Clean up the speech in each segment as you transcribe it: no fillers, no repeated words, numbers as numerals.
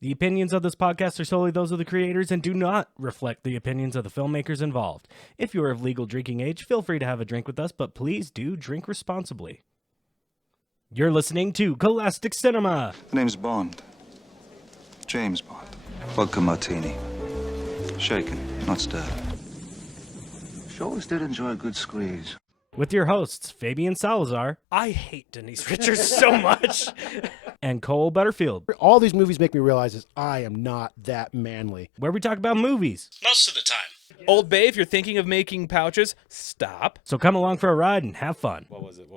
The opinions of this podcast are solely those of the creators and do not reflect the opinions of the filmmakers involved. If you are of legal drinking age, feel free to have a drink with us, but please do drink responsibly. You're listening to Cole-astic Cinema. The name's Bond. James Bond. Vodka martini. Shaken, not stirred. She always did enjoy a good squeeze. With your hosts, Fabian Salazar I hate Denise Richards so much. and Cole Butterfield, All these movies make me realize is I am not that manly. where we talk about movies. Most of the time. Old Bay, if you're thinking of making pouches, stop. So come along for a ride and have fun. What was it?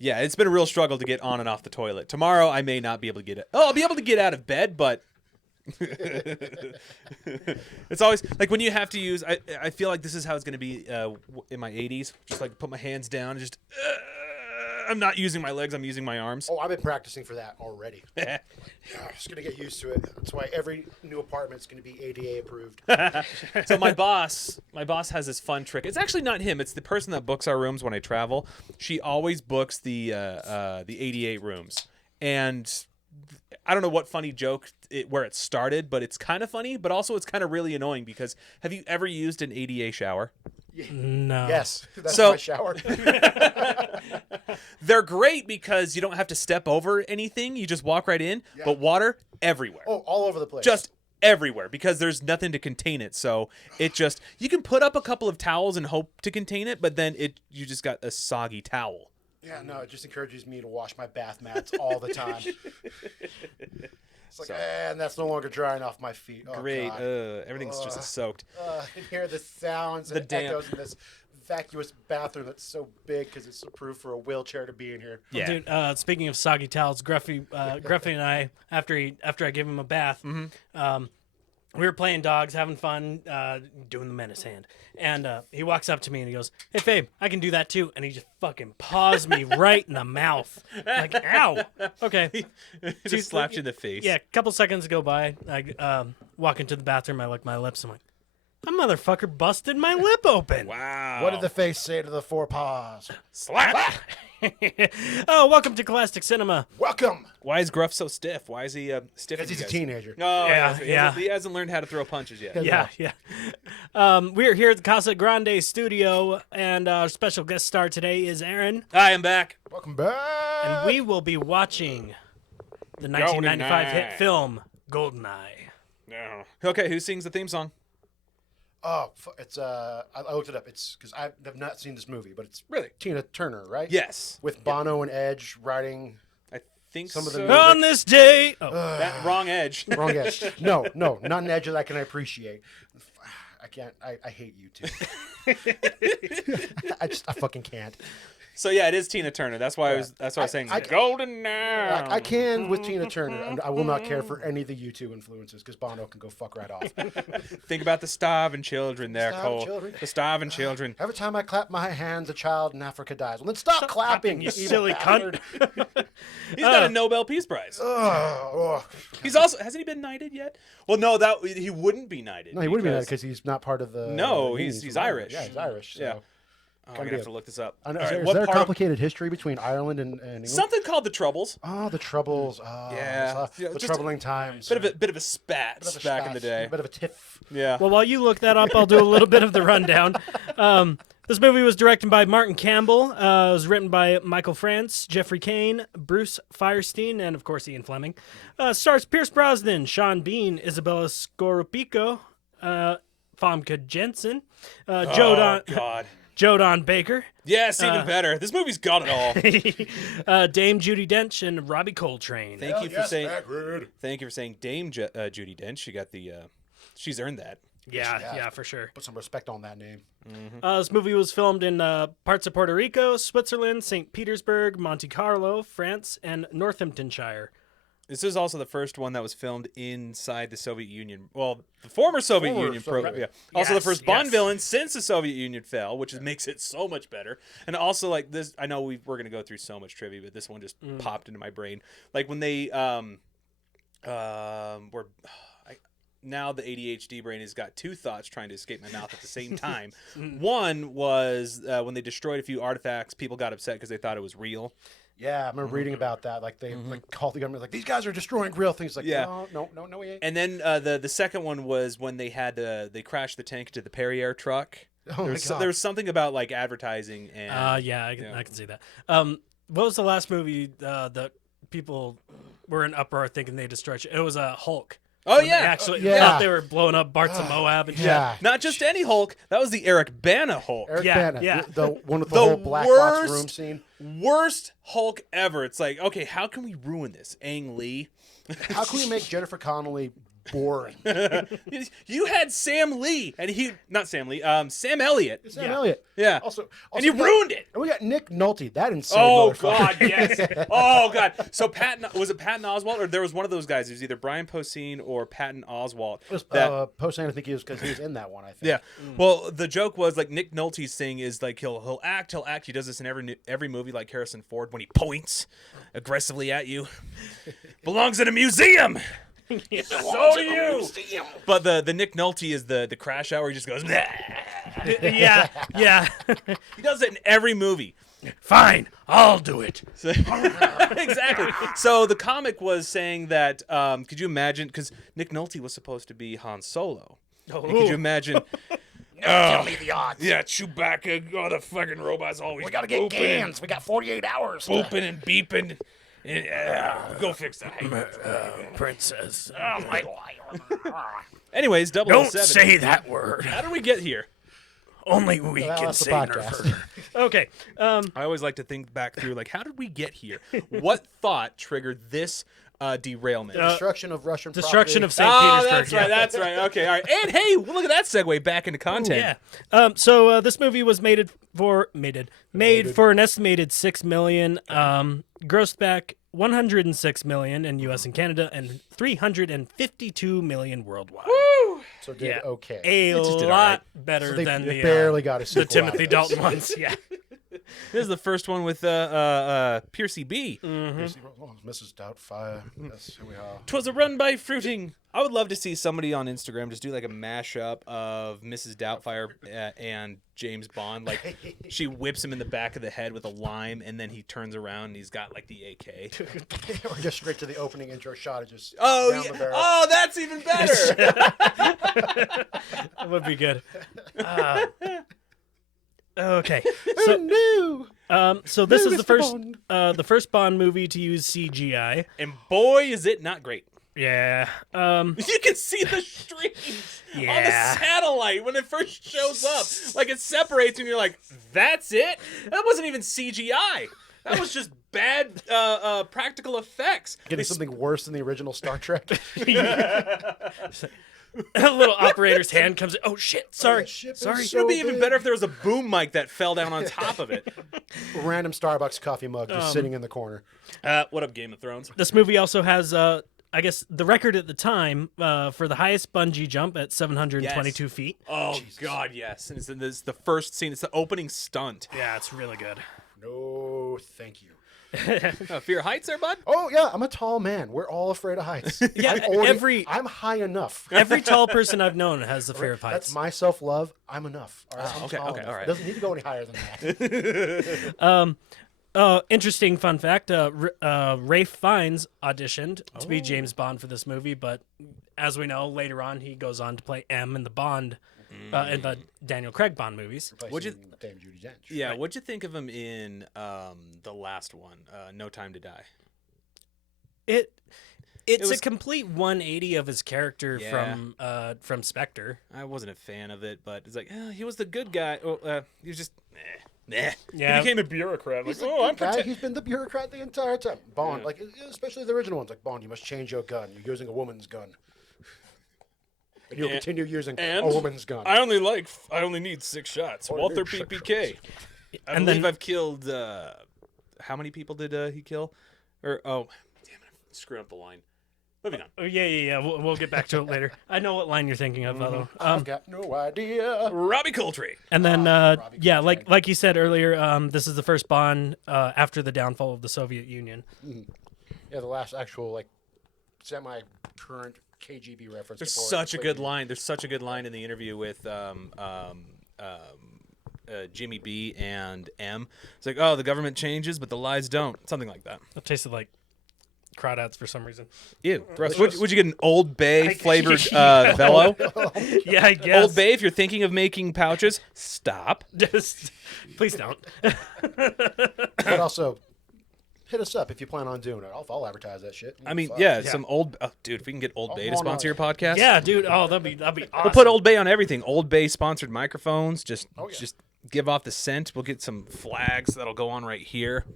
Yeah, it's been a real struggle to get on and off the toilet. Tomorrow, I may not be able to get it. Oh, I'll be able to get out of bed, but it's always like when you have to use. I feel like this is how it's going to be in my 80s. Just like put my hands down and just. I'm not using my legs. I'm using my arms. Oh, I've been practicing for that already. I'm just going to get used to it. That's why every new apartment is going to be ADA approved. So my boss has this fun trick. It's actually not him. It's the person that books our rooms when I travel. She always books the 88 rooms, and I don't know what funny joke where it started, but it's kind of funny, but also it's kind of really annoying because have you ever used an ADA shower? No. Yes, that's So- my shower. They're great because you don't have to step over anything. You just walk right in, Yeah. but water everywhere. Oh, all over the place. Just everywhere because there's nothing to contain it. So it just you can put up a couple of towels and hope to contain it, but then you just got a soggy towel. Yeah, no, it just encourages me to wash my bath mats all the time. It's like, and that's no longer drying off my feet. Oh, Great. God. Everything's just soaked. I can hear the sounds The and damp. echoes in this vacuous bathroom that's so big because it's approved for a wheelchair to be in here. Yeah. Dude, speaking of soggy towels, Gruffy and I, after I gave him a bath, we were playing dogs, having fun, doing the menace hand. And he walks up to me and he goes, "Hey, Fabe, I can do that too." And he just fucking paws me right in the mouth. Like, ow. Okay. Just slapped you in the face. Yeah, a couple seconds go by. I walk into the bathroom. I lick my lips. I'm like, that motherfucker busted my lip open. Wow. What did the face say to the four paws? slap? Oh, welcome to Cole-astic Cinema. Welcome! Why is Gruff so stiff? Why is he stiff? Because he's a guys? teenager. No, Yeah. He hasn't learned how to throw punches yet. Yeah. We're here at the Casa Grande studio, and our special guest star today is Aaron. I am back. Welcome back! And we will be watching the 1995 hit Goldeneye. film, Goldeneye. No. Okay, who sings the theme song? Oh, it's I looked it up. It's because I have not seen this movie, but it's Really? Tina Turner, right? Yes. With Bono and Edge writing. I think Some of so. the On this day. Oh, That wrong edge. Wrong Edge. No, not an Edge that I can appreciate. I can't. I hate you too. I fucking can't. So yeah, it is Tina Turner. That's why I was saying Golden now. I can with Tina Turner, and I will not care for any of the U2 influences because Bono can go fuck right off. Think about the starving children there, Starving Cole. children. The starving children. Every time I clap my hands, a child in Africa dies. Well, then stop clapping, you evil silly bastard. He's got a Nobel Peace Prize. Oh. He's also hasn't he been knighted yet? Well, no, that he wouldn't be knighted. No, he wouldn't be that because he's not part of the. No, Union. he's from Irish. Yeah, he's Irish. So. Yeah. Oh, I'm gonna have to look this up. I know. All right, Is what there a part of- complicated history between Ireland and England? Something called the Troubles. Oh, the Troubles. Oh, Yeah. the Just troubling times. Bit of a spat Bit of a back in the spat, day. A bit of a tiff. Yeah. well, while you look that up, I'll do a little bit of the rundown. This movie was directed by Martin Campbell. It was written by Michael France, Jeffrey Kane, Bruce Firestein, and, of course, Ian Fleming. Stars Pierce Brosnan, Sean Bean, Isabella Scoruppico, Famke Jensen, Oh God. Joe Don Baker, Yes, even better. This movie's got it all. Dame Judi Dench, and Robbie Coltrane. Thank you for saying. Hagrid. Thank you for saying Dame Judi Dench. She got the. She's earned that. Yeah, for sure. Put some respect on that name. This movie was filmed in parts of Puerto Rico, Switzerland, St. Petersburg, Monte Carlo, France, and Northamptonshire. This is also the first one that was filmed inside the Soviet Union. Well, the former Soviet Union program. Yeah. Also, the Yes, first Bond yes. villain since the Soviet Union fell, which makes it so much better. And also, like this, I know we're going to go through so much trivia, but this one just popped into my brain. Like when they were. Now the ADHD brain has got two thoughts trying to escape my mouth at the same time. One was when they destroyed a few artifacts, people got upset because they thought it was real. Yeah, I remember reading about that. Like they like called the government, like these guys are destroying real things. Like, Yeah. no, we ain't. And then the second one was when they had they crashed the tank into the Perrier truck. Oh my God. There was something about like advertising and Yeah, I can see that. What was the last movie that people were in uproar thinking they destroyed? It was a Hulk. oh When they yeah, actually yeah. thought they were blowing up Barts of Moab and shit. Yeah. not just any Hulk. That was the Eric Bana Hulk. Eric Yeah, Bana, yeah. the one with the The whole black box worst- room scene. Worst Hulk ever. It's like, okay, how can we ruin this? Ang Lee. How can we make Jennifer Connelly boring? You had Sam Lee, and Sam Elliott. Sam Elliott. Yeah. Also, and you we got- ruined it. And we got Nick Nolte, that insane Oh motherfucker. God, yes. Oh God. So was it Patton Oswalt, or there was one of those guys? It was either Brian Posehn or Patton Oswalt. It was Posehn, I think he was, because he was in that one. I think. Yeah. Well, the joke was like Nick Nolte's thing is like he'll act. He does this in every movie, like Harrison Ford when he points aggressively at you. Belongs in a museum. So do you. But the Nick Nolte is the crash out where he just goes. yeah. He does it in every movie. Fine, I'll do it. So, exactly. So the comic was saying that could you imagine, because Nick Nolte was supposed to be Han Solo. And could you imagine? Tell me the odds. Yeah, Chewbacca. Oh, the fucking robots always. We gotta get cans. We got 48 hours. Booping and beeping. And, go fix that. Princess. Anyways, 007. Don't say that word. How did we get here? Only we Well, can that's the say nerf podcast. her. Okay. I always like to think back through, like, how did we get here? What thought triggered this derailment? Destruction of Russian Destruction of property. St. Oh, Petersburg. that's right. That's right. Okay, all right. And hey, look at that segue back into content. Yeah. So this movie was made for an estimated $6 million. Grossed back $106 million in U.S. and Canada, and $352 million worldwide. So did Yeah. okay. A just did all lot right. better So they than the barely got a the sequel Timothy out of Dalton ones. Yeah. This is the first one with Piercy B. this. Mrs. Doubtfire. Yes, here we are. 'Twas a run by fruiting. I would love to see somebody on Instagram just do like a mashup of Mrs. Doubtfire and James Bond. Like she whips him in the back of the head with a lime, and then he turns around and he's got like the AK. Or just straight to the opening intro shot of just Oh, down the yeah. barrel. Oh, that's even better. That would be good. Okay. So new. So this is Mr. the first Bond. the first Bond movie to use CGI. And boy, is it not great. Yeah. You can see the streams on the Yeah. satellite when it first shows up. Like it separates and you're like, that's it? That wasn't even CGI. That was just bad practical effects. Getting something worse than the original Star Trek. A little operator's hand comes in. Oh shit! Sorry. ship is Sorry. It would be even better if there was a boom mic that fell down on top of it. Random Starbucks coffee mug just sitting in the corner. What up, Game of Thrones? This movie also has, I guess, the record at the time for the highest bungee jump at 722 feet. Oh, God, yes. And it's the first scene. It's the opening stunt. Yeah, it's really good. No, thank you. Fear of heights there, bud? Oh yeah, I'm a tall man. We're all afraid of heights. Yeah, I'm high enough. Every tall person I've known has the fear of heights. That's my self-love. I'm enough. All right, I'm okay, tall okay, enough. all right. It doesn't need to go any higher than that. Interesting fun fact: Rafe Fiennes auditioned to be James Bond for this movie, but as we know, later on he goes on to play M in the Bond, in the Daniel Craig Bond movies. What'd you- Replacing Dame Judi Dench. Yeah, what'd you think of him in the last one, No Time to Die? It's was- a complete 180 of his character Yeah. from Spectre. I wasn't a fan of it, but it's like, he was the good guy. He was just, Yeah. He became a bureaucrat. Like, He's the oh, I'm good guy. protect- He's been the bureaucrat the entire time. Bond, like especially the original ones, like Bond, you must change your gun. You're using a woman's gun. And you'll continue using a woman's gun. I only need 6 shots. Walter PPK. I And believe then- I've killed. How many people did he kill? Damn it, I'm screwing up the line. Moving on. Oh yeah. We'll get back to it later. I know what line you're thinking of, though. I've got no idea. Robbie Coltrane. And then, Robbie yeah, Coltrane. like you said earlier, this is the first Bond after the downfall of the Soviet Union. Yeah, the last actual like semi-current KGB reference. There's before it such a good completely- line. There's such a good line in the interview with Jimmy B and M. It's like, oh, the government changes, but the lies don't. Something like that. It tasted like crawdads for some reason. Ew. Gross. Would you get an Old Bay flavored Yeah. Velo? Yeah, I guess. Old Bay, if you're thinking of making pouches, stop. Just, please don't. But also, hit us up if you plan on doing it. I'll advertise that shit. I mean, Fuck. yeah, some Old... Oh, dude, if we can get Old Bay to why sponsor not? your podcast. Yeah, dude. Oh, that'd be awesome. We'll put Old Bay on everything. Old Bay sponsored microphones. Just yeah. just give off the scent. We'll get some flags that'll go on right here.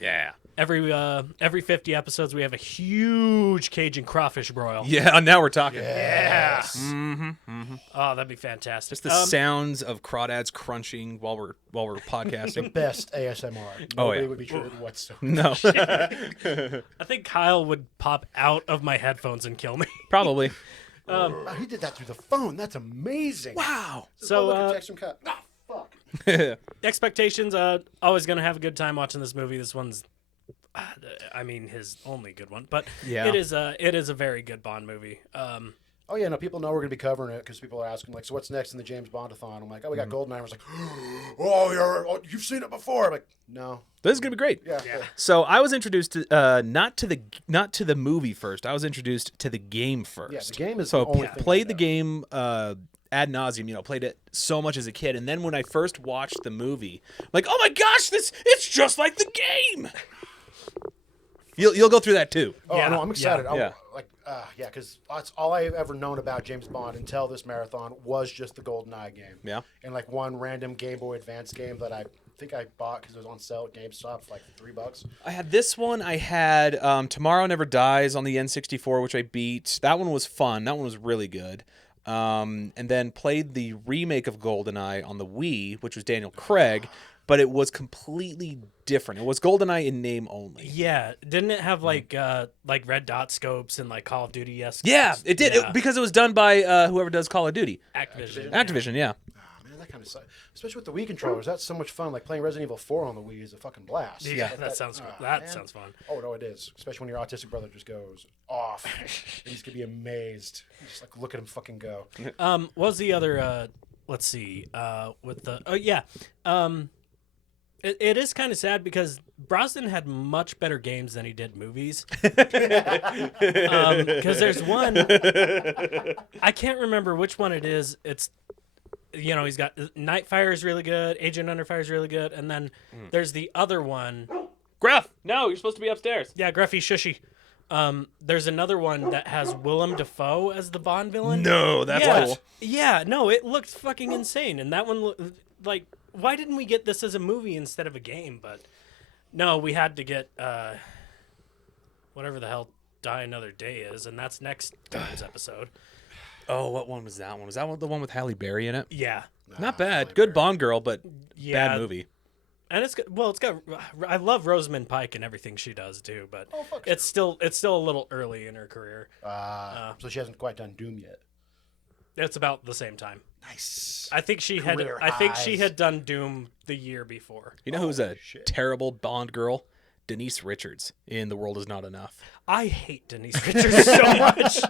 Yeah. Every 50 episodes, we have a huge Cajun crawfish broil. Yeah, now we're talking. Yeah. Mm-hmm. Oh, that'd be fantastic. Just the sounds of crawdads crunching while we're podcasting. Best ASMR. Oh, Nobody yeah. would be treated whatsoever. No. I think Kyle would pop out of my headphones and kill me. Probably. Wow, he did that through the phone. That's amazing. Wow. So, look at text from Cut. Ah, fuck. expectations, always going to have a good time watching this movie. This one's, I mean, his only good one. But Yeah. it is a very good Bond movie. Oh, yeah, no, people know we're going to be covering it because people are asking, like, so what's next in the James Bond-a-thon? I'm like, oh, we got Goldeneye. I was like, oh, you've seen it before. I'm like, no. This is gonna be great. Yeah. So I was introduced to not to the movie first. I was introduced to the game first. Yeah, the game is so the only thing played I the know. game ad nauseum. Played it so much as a kid, and then when I first watched the movie, like, oh my gosh, it's just like the game. You'll go through that too. Oh, Yeah. no, I'm excited. Yeah. Because that's all I've ever known about James Bond until this marathon was just the GoldenEye game. Yeah. And, like, one random Game Boy Advance game that I think I bought because it was on sale at GameStop for, like, $3. I had this one. I had Tomorrow Never Dies on the N64, which I beat. That one was fun. That one was really good. And then played the remake of GoldenEye on the Wii, which was Daniel Craig, but it was completely different. It was GoldenEye in name only. Yeah, didn't it have like red dot scopes and like Call of Duty? Yes. Yeah, it did. Yeah. Because it was done by whoever does Call of Duty. Activision. Activision, yeah. Oh, man, that kind of sucks. Especially with the Wii controllers. That's so much fun. Like, playing Resident Evil 4 on the Wii is a fucking blast. Yeah, that sounds man. sounds fun. Oh, no, it is. Especially when your autistic brother just goes off. And he's going to be amazed. Just, like, look at him fucking go. What was the other? Let's see. With the It is kind of sad because Brosnan had much better games than he did movies. Because there's one, I can't remember which one it is. It's, he's got Nightfire is really good, Agent Under Fire is really good, and then there's the other one. Gruff, no, you're supposed to be upstairs. Yeah, Gruffy Shushy. There's another one that has Willem Dafoe as the Bond villain. No, that's cool. Yeah, no, it looked fucking insane, and that one like. Why didn't we get this as a movie instead of a game? But no, we had to get whatever the hell Die Another Day is, and that's next time's episode. Oh, what one was that one? Was that one the one with Halle Berry in it? Yeah, Not bad. Good Bond girl, but Yeah. bad movie. and it's got, well, it's got. I love Rosamund Pike and everything she does too, but it's still a little early in her career. So she hasn't quite done Doom yet. It's about the same time. Nice. I think she Career she highs. had done Doom the year before. You know who's a terrible Bond girl? Denise Richards in The World Is Not Enough. I hate Denise Richards so much.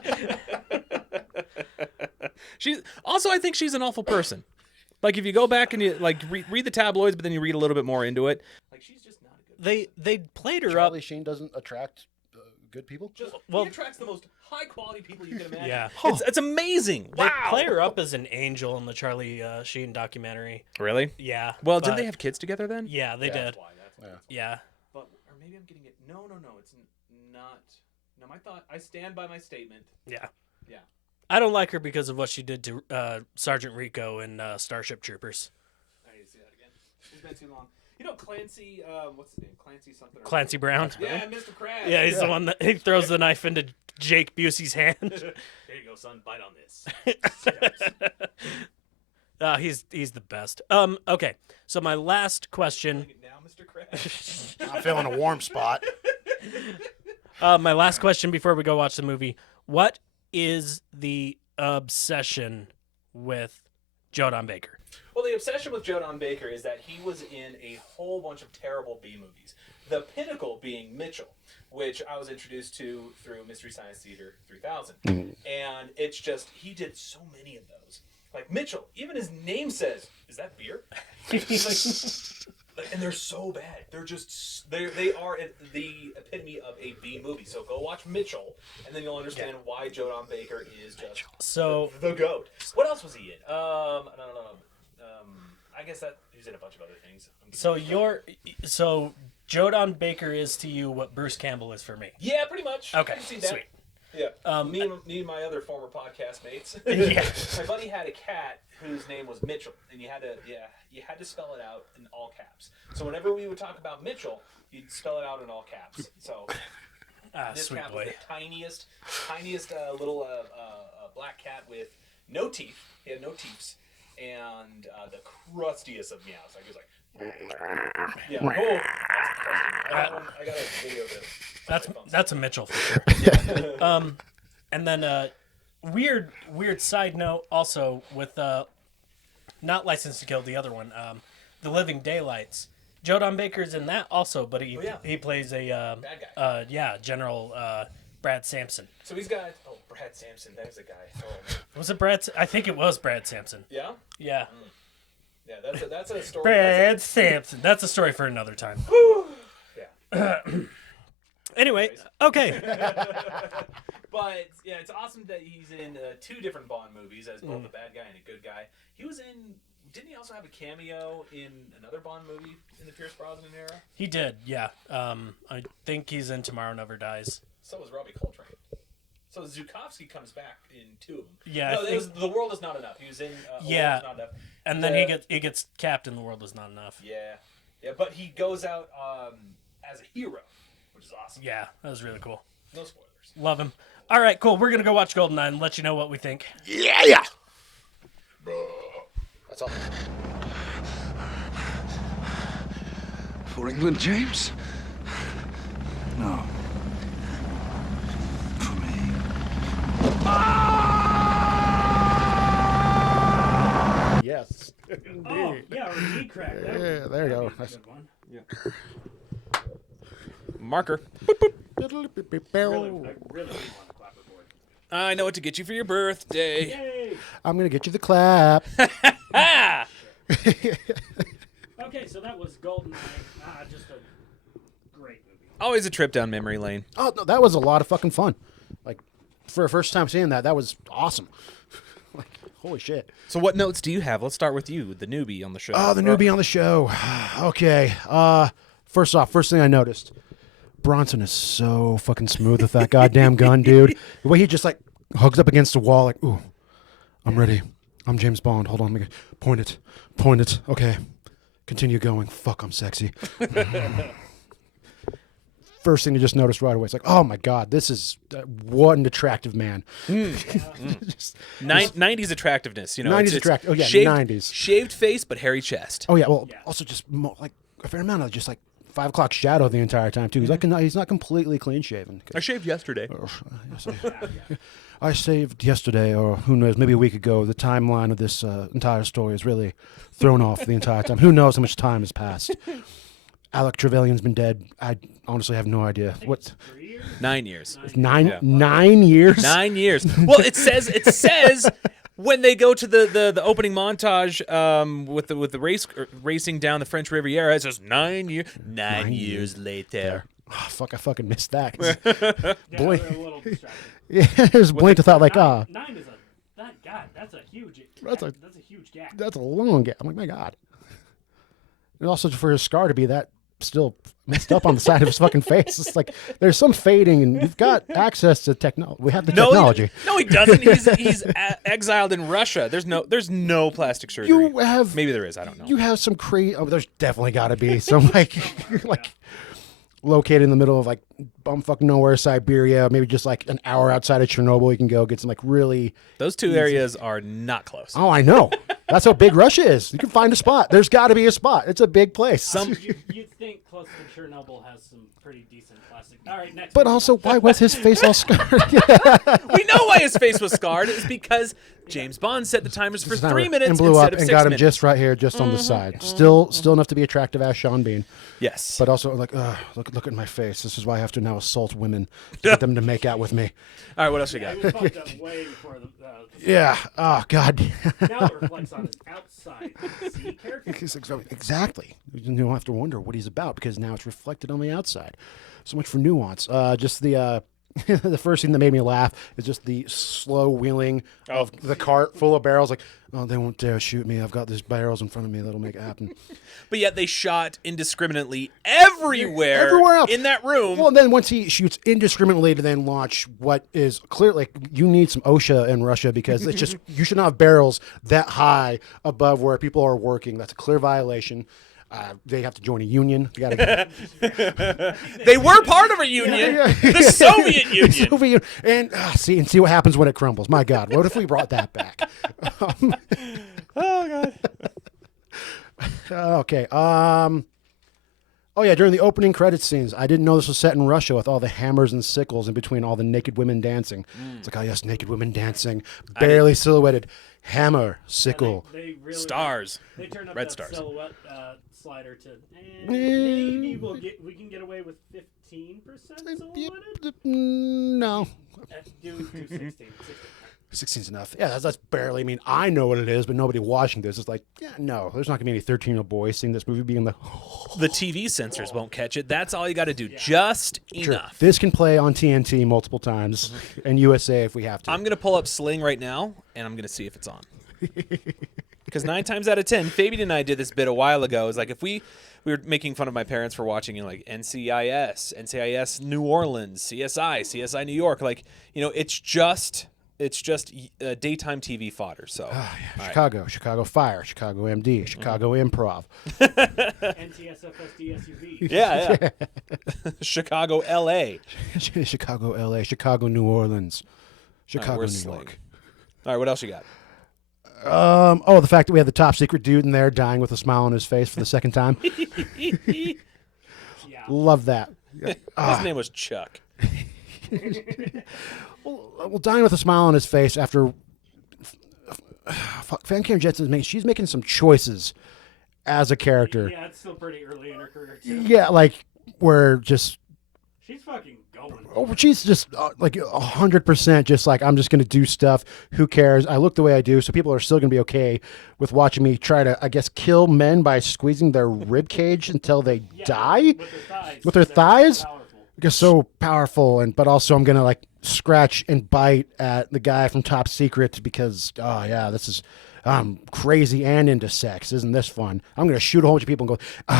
I think she's an awful person. Like, if you go back and you read the tabloids, but then you read a little bit more into it. Like, she's just not a good. They played her Charlie up. Sheen doesn't attract good people? Well- he attracts the most high quality people you can imagine. Yeah. It's amazing. They Wow. play her up as an angel in the Charlie Sheen documentary. Really? Yeah. Well, but- didn't they have kids together then? Yeah, they did. That's Yeah. But or maybe I'm getting it. No, it's not. No, I stand by my statement. Yeah. Yeah. I don't like her because of what she did to Sergeant Rico in Starship Troopers. I need to see that again. It's been too long. You know Clancy, what's his name? Clancy something. Clancy Brown. Yeah, Mr. Krabs. Yeah, he's the one that he throws the knife into Jake Busey's hand. There you go, son. Bite on this. He's the best. Okay. So my last question. Now, Mr. Krabs. I'm feeling a warm spot. My last question before we go watch the movie. What is the obsession with Joe Don Baker? Well, the obsession with Joe Don Baker is that he was in a whole bunch of terrible B movies. The pinnacle being Mitchell, which I was introduced to through Mystery Science Theater 3000. And it's just, he did so many of those. Like Mitchell, even his name says, "Is that beer?" And they're so bad. They're just they are the epitome of a B movie. So go watch Mitchell, and then you'll understand why Joe Don Baker is just the GOAT. What else was he in? I don't know. I guess that he's in a bunch of other things. So Joe Don Baker is to you what Bruce Campbell is for me. Yeah, pretty much. Okay, I can see that. sweet. Yeah. Me and my other former podcast mates. My buddy had a cat whose name was Mitchell, and you had to spell it out in all caps. So whenever we would talk about Mitchell, you'd spell it out in all caps. So this cat was the tiniest little black cat with no teeth. He had no teeth, and the crustiest of meows. Like he was like. Yeah. Oh, I got a video of this. That's a Mitchell for sure. And then weird side note also with not License to Kill, the other one, The Living Daylights. Joe Don Baker's in that also, but he plays a bad guy. General Brad Sampson. So he's got Brad Sampson. There's a guy. Oh, was it Brad? I think it was Brad Sampson. Yeah. Yeah. Yeah, that's a story. Brad Sampson. That's a story for another time. Yeah. Anyway, okay. But yeah, it's awesome that he's in 2 different Bond movies as both a bad guy and a good guy. He was in. Didn't he also have a cameo in another Bond movie in the Pierce Brosnan era? He did. Yeah. I think he's in Tomorrow Never Dies. So was Robbie Coltrane. So Zukovsky comes back in 2 of them. Yeah. No, The World Is Not Enough. He was in. The World Is Not Enough. And then he gets capped in The World Is Not Enough. Yeah, but he goes out as a hero, which is awesome. Yeah, that was really cool. No spoilers. Love him. All right, cool. We're gonna go watch Goldeneye and let you know what we think. Yeah. That's all. For England, James? No. For me. Yes. Oh, yeah, or knee crack. Yeah, there you go. Good one. Yeah. Marker. Really want a clapperboard. I know what to get you for your birthday. Yay! I'm gonna get you the clap. Okay, so that was Goldeneye. Just a great movie. Always a trip down memory lane. Oh no, that was a lot of fucking fun. Like for a first time seeing that was awesome. Like holy shit. So what notes do you have? Let's start with you, the newbie on the show. Oh, the newbie on the show. Okay. First thing I noticed, Bronson is so fucking smooth with that goddamn gun, dude. The way he just like hugs up against the wall, like, ooh, I'm ready. I'm James Bond. Hold on, let me point it. Okay, continue going. Fuck, I'm sexy. First thing you just noticed right away, it's like, oh my god, this is what an attractive man. 90s attractiveness, you know. 90s attractive. Oh yeah, shaved, 90s. Shaved face, but hairy chest. Oh yeah, well, also just like a fair amount of just like 5 o'clock shadow the entire time too. He's not completely clean shaven. I shaved yesterday. I saved yesterday, or who knows, maybe a week ago. The timeline of this entire story is really thrown off the entire time. Who knows how much time has passed? Alec Trevelyan's been dead. I honestly have no idea. What? 9 years. 9 Yeah. 9 years? 9 years. Well, it says when they go to the opening montage with the racing down the French Riviera, it says 9 years. 9 years later. Oh, fuck! I fucking missed that. Yeah, Blink. we're a little distracted. Yeah, just blinked. I thought like, Nine is that's a huge. That's a huge gap. that's a long gap. I'm like, my god. And also for his scar to be that still messed up on the side of his fucking face. It's like there's some fading, and we've got access to technology. We have the technology. No, he doesn't. He's exiled in Russia. There's no plastic surgery. You have maybe there is. I don't know. You have some there's definitely got to be some like located in the middle of like bumfuck nowhere, Siberia. Maybe just like an hour outside of Chernobyl. You can go get some like really. Those two areas are not close. Oh, I know. That's how big Russia is. You can find a spot. There's got to be a spot. It's a big place. You'd think close to Chernobyl has some pretty decent plastic. All right, next. But also, why was his face all scarred? We know why his face was scarred. It's because James Bond set the timers for This time 3 minutes and blew instead up of and 6 got him minutes. just right here, just on the side. Still enough to be attractive as Sean Bean, Yes. but also like, look at my face. This is why I have to now assault women to get them to make out with me. All right, what else you got? It was fucked up way before the Yeah. Oh God. now it reflects on his outside see character. Exactly. You don't have to wonder what he's about because now it's reflected on the outside. So much for nuance. Just the the first thing that made me laugh is just the slow wheeling of the cart full of barrels. Like, oh, they won't dare shoot me. I've got these barrels in front of me that'll make it happen. But yet they shot indiscriminately everywhere Else in that room. Well, and then once he shoots indiscriminately to then launch what is clearly you need some OSHA in Russia because it's just you should not have barrels that high above where people are working. That's a clear violation. They have to join a union. You gotta, They were part of a union, the Soviet Union. Soviet, and see what happens when it crumbles. My God, what if we brought that back? Oh God. Okay. Oh yeah, during the opening credit scenes, I didn't know this was set in Russia with all the hammers and sickles in between all the naked women dancing. It's like, oh yes, naked women dancing, barely silhouetted, hammer, sickle. They really Stars. They turned up Red that stars. silhouette slider to maybe we can get away with 15% silhouetted. No, Do 16. 16's enough. Yeah, that's barely. I mean, I know what it is, but nobody watching this is like, yeah, no, there's not gonna be any 13-year-old boys seeing this movie being the. The TV sensors won't catch it. That's all you got to do. Just enough. This can play on TNT multiple times and USA if we have to. I'm going to pull up Sling right now, and I'm going to see if it's on. Because 9 times out of 10, Fabian and I did this bit a while ago. It's like if we were making fun of my parents for watching, like NCIS New Orleans, CSI New York. Like, it's just daytime TV fodder. So Chicago Fire, Chicago MD, Chicago Improv. NTSFSD SUV. yeah. Chicago, LA. Chicago LA, Chicago New Orleans, Chicago where's New Sling? York. All right, what else you got? The fact that we had the top secret dude in there dying with a smile on his face for the second time. Yeah. Love that. His name was Chuck. Well, dying with a smile on his face after Famke Jensen, she's making some choices as a character. Yeah, it's still pretty early in her career too. Yeah, like we're just. She's fucking going. Oh, she's just like 100% just like, I'm just going to do stuff. Who cares? I look the way I do, so people are still going to be okay with watching me try to, I guess, kill men by squeezing their rib cage until they die With her thighs. with their thighs. Powerful. Because so powerful, but also I'm going to like scratch and bite at the guy from Top Secret because, oh yeah, this is, I'm crazy and into sex. Isn't this fun? I'm going to shoot a whole bunch of people and go,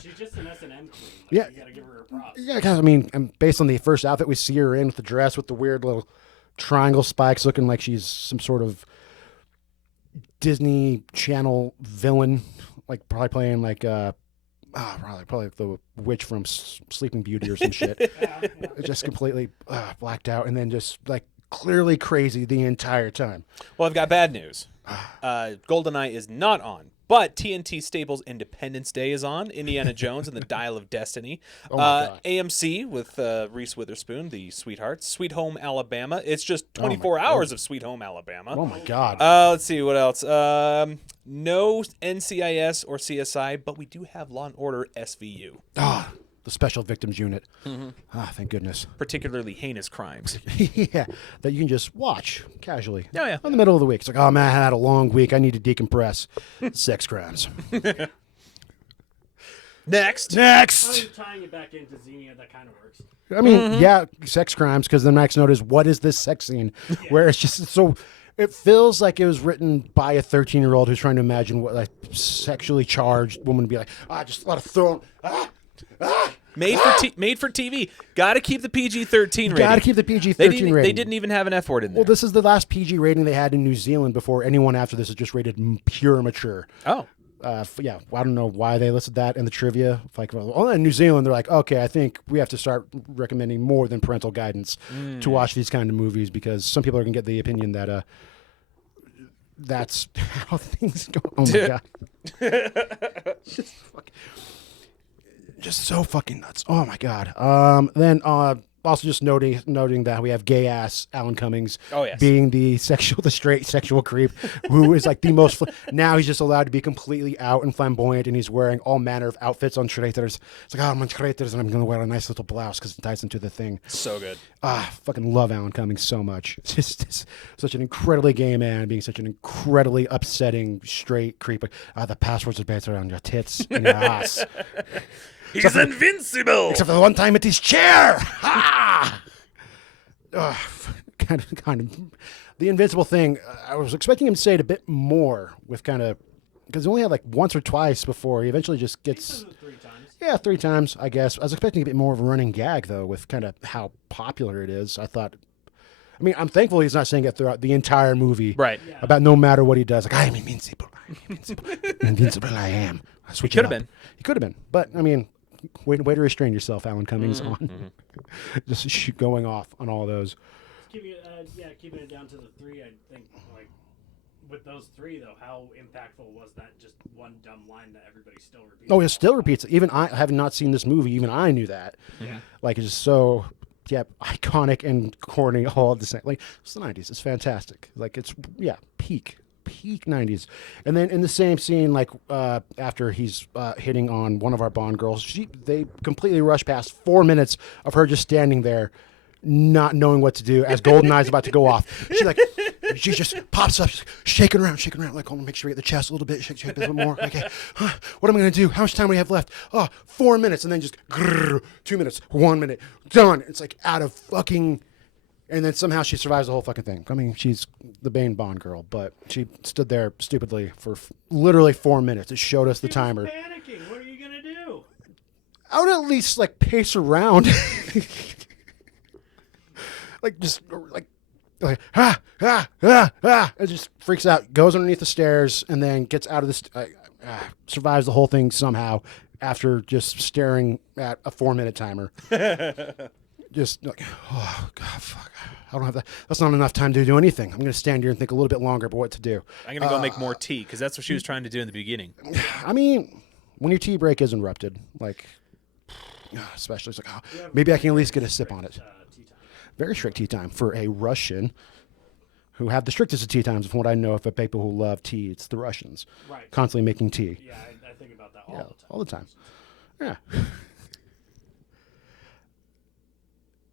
She's just an S&M queen. Yeah. You gotta give her her props. Yeah, because I mean, based on the first outfit we see her in with the dress with the weird little triangle spikes, looking like she's some sort of Disney Channel villain, like probably playing like probably the witch from Sleeping Beauty or some shit. Yeah. Just completely blacked out, and then just like clearly crazy the entire time. Well, I've got bad news. Goldeneye is not on. But TNT Staples Independence Day is on. Indiana Jones and the Dial of Destiny. Oh my God. AMC with Reese Witherspoon, the Sweethearts. Sweet Home Alabama. It's just 24 God. hours of Sweet Home Alabama. Oh my God. Let's see what else. No NCIS or CSI, but we do have Law and Order SVU. The Special Victims Unit. Thank goodness. Particularly heinous crimes. Yeah, that you can just watch casually. Oh, yeah. In the middle of the week. It's like, oh man, I had a long week. I need to decompress. Sex crimes. Next. I'm tying it back into Xenia. That kind of works. I mean, yeah, sex crimes, because the next note is, what is this sex scene? Where it's just so, it feels like it was written by a 13-year-old who's trying to imagine what a sexually charged woman would be like. Just let her throw. Made for TV. Got to keep the PG-13 rating. Got to keep the PG-13 rating. They didn't even have an F word in there. Well, this is the last PG rating they had in New Zealand before anyone after this is just rated pure mature. Oh. Yeah, well, I don't know why they listed that in the trivia. Like, well, in New Zealand, they're like, okay, I think we have to start recommending more than parental guidance to watch these kind of movies because some people are going to get the opinion that that's how things go. Oh, my God. Just so fucking nuts. Oh, my God. Then Also, just noting that we have gay ass Alan Cummings Oh, yes. being the straight sexual creep, who is like the most. Now he's just allowed to be completely out and flamboyant, and he's wearing all manner of outfits on traitors. It's like, oh, I'm on traitors, and I'm gonna wear a nice little blouse because it ties into the thing. So good. Fucking love Alan Cummings so much. Just such an incredibly gay man being such an incredibly upsetting straight creep. The passwords are better on your tits and your ass. He's invincible. Except for the one time at his chair. Ha! Kind of. The invincible thing, I was expecting him to say it a bit more with kind of, because he only had like once or twice before he eventually just gets. 3 times. Yeah, 3 times, I guess. I was expecting a bit more of a running gag, though, with kind of how popular it is. I thought, I mean, I'm thankful he's not saying it throughout the entire movie. Right. Yeah. About no matter what he does. Like, I am invincible. I'm invincible. Invincible I am. I switch He could it have up. been. He could have been. But, I mean, way to restrain yourself, Alan Cummings, on just going off on all those. Keeping it down to the 3, I think, like, with those 3, though, how impactful was that just one dumb line that everybody still repeats? Oh, it still repeats it. Even I, having not seen this movie, even I knew that. Yeah. Like, it's just so, iconic and corny all at the same. Like, it's the 90s. It's fantastic. Like, it's, peak 90s. And then in the same scene, like, after he's hitting on one of our Bond girls, they completely rush past 4 minutes of her just standing there, not knowing what to do as Goldeneye's about to go off. She just pops up, shaking around, like, hold on, make sure we get the chest a little bit, shake a little bit more. Okay, what am I going to do? How much time do we have left? 4 minutes, and then just 2 minutes, 1 minute, done. It's like out of fucking, and then somehow she survives the whole fucking thing. I mean, she's the Bane Bond girl, but she stood there stupidly for literally 4 minutes. It showed us the timer. Panicking. What are you going to do? I would at least, like, pace around. Like, just, like, it just freaks out, goes underneath the stairs, and then gets out of this, survives the whole thing somehow after just staring at a 4 minute timer. Just like, oh, God, fuck. I don't have that. That's not enough time to do anything. I'm going to stand here and think a little bit longer about what to do. I'm going to go make more tea, because that's what she was trying to do in the beginning. I mean, when your tea break is interrupted, like, especially, it's like, maybe I can at least get a sip on it. Very strict tea time for a Russian who have the strictest of tea times. From what I know of people who love tea, it's the Russians. Right. Constantly making tea. Yeah, I think about that All the time. Yeah.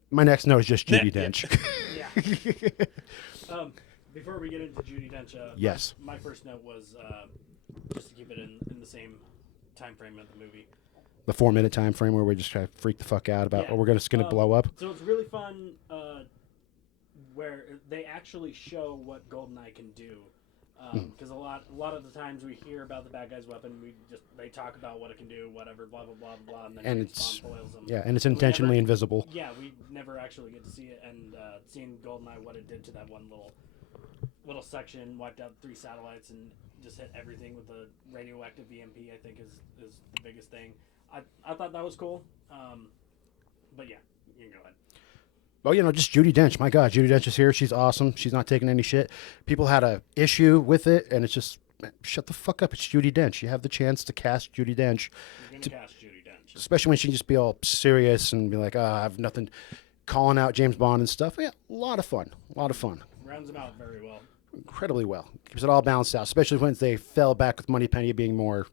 My next note is just Judi Dench. Yeah. Before we get into Judi Dench, Yes. my first note was just to keep it in the same time frame of the movie. The 4 minute time frame where we just try to freak the fuck out about, we're just going to blow up. So it's really fun where they actually show what Goldeneye can do. Because a lot of the times we hear about the bad guy's weapon, they talk about what it can do, whatever, blah blah blah blah, and then James Bond foils them. Yeah, and it's intentionally invisible. Yeah, we never actually get to see it, and seeing Goldeneye, what it did to that one little section, wiped out 3 satellites, and just hit everything with the radioactive EMP. I think is the biggest thing. I thought that was cool. But yeah, you can go ahead. Well, just Judi Dench. My God, Judi Dench is here. She's awesome. She's not taking any shit. People had a issue with it, and it's just, shut the fuck up. It's Judi Dench. You have the chance to cast Judi Dench. You're going to cast Judi Dench. Especially when she can just be all serious and be like, I have nothing, calling out James Bond and stuff. Yeah, a lot of fun. Rounds him out very well. Incredibly well. Keeps it all balanced out, especially when they fell back with Moneypenny being more...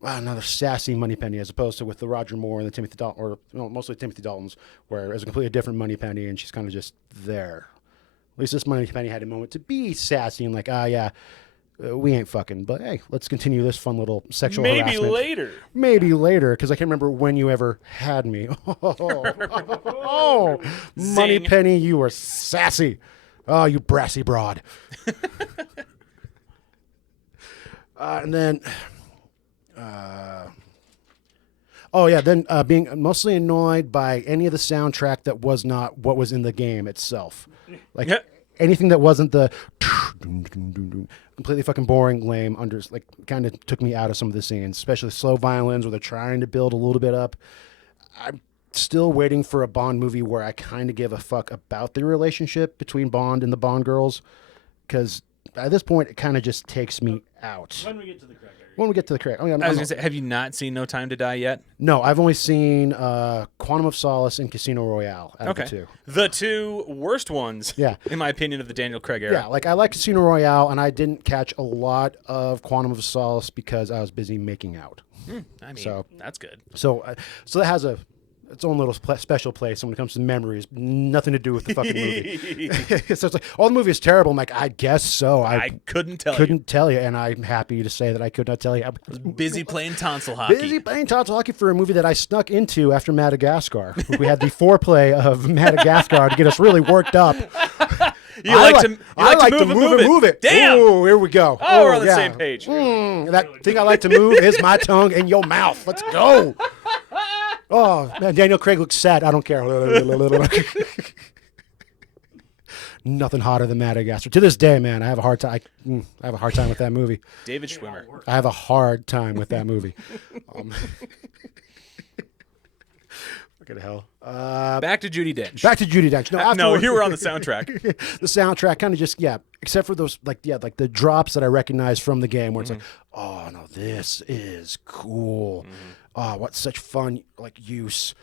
another sassy Moneypenny, as opposed to with the Roger Moore and the Timothy Dalton, or mostly Timothy Dalton's, where it's a completely different Moneypenny, and she's kind of just there. At least this Moneypenny had a moment to be sassy and like, we ain't fucking, but hey, let's continue this fun little sexual harassment. Maybe later, because I can't remember when you ever had me. Moneypenny, you were sassy. Oh, you brassy broad. And then... being mostly annoyed by any of the soundtrack that was not what was in the game itself. Like, anything that wasn't the completely fucking boring, lame, kind of took me out of some of the scenes, especially slow violins where they're trying to build a little bit up. I'm still waiting for a Bond movie where I kind of give a fuck about the relationship between Bond and the Bond girls, because at this point, it kind of just takes me out. When we get to the Craig area. When we get to the correct, I was gonna say, have you not seen No Time to Die yet? no, I've only seen Quantum of Solace and Casino Royale out of the Okay, two. the two worst ones, Yeah. in my opinion, of the Daniel Craig era. Yeah, like I like Casino Royale, and I didn't catch a lot of Quantum of Solace because I was busy making out. I mean, So- that's good. So that has its own little special place when it comes to memories. Nothing to do with the fucking movie. So it's like, oh, the movie is terrible. I'm like, I guess so. I couldn't tell couldn't tell you, and I'm happy to say that I could not tell you. I was Busy playing tonsil hockey. busy playing tonsil hockey for a movie that I snuck into after Madagascar. We had the foreplay of Madagascar to get us really worked up. You like to move it. Damn. Ooh, here we go. Oh, we're on the yeah. same page. That thing I like to move is my tongue in your mouth. Let's go. Oh, man, Daniel Craig looks sad. I don't care. Nothing hotter than Madagascar. To this day, man, I have a hard time. I have a hard time with that movie. David Schwimmer. I have a hard time with that movie. Look at hell. Back to Judi Dench. Back to Judi Dench. No, No, afterward- you were on the soundtrack. the soundtrack kind of just except for those like the drops that I recognize from the game where it's like, oh no, this is cool. Oh, what such fun use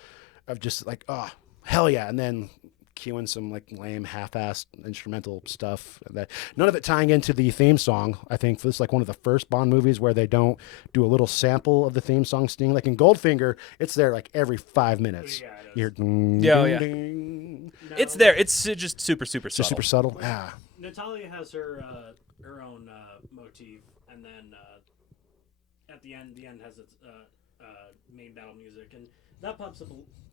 of just like, oh hell yeah, and then cueing some like lame half-assed instrumental stuff that none of it tying into the theme song. I think this is like one of the first Bond movies where they don't do a little sample of the theme song sting. Like in Goldfinger, it's there like every 5 minutes. Yeah, it is. You hear ding, Yeah, ding, yeah. ding. It's there. It's just super subtle. Just super subtle. Yeah. Natalia has her own motif, and then at the end has its main battle music, and that pops up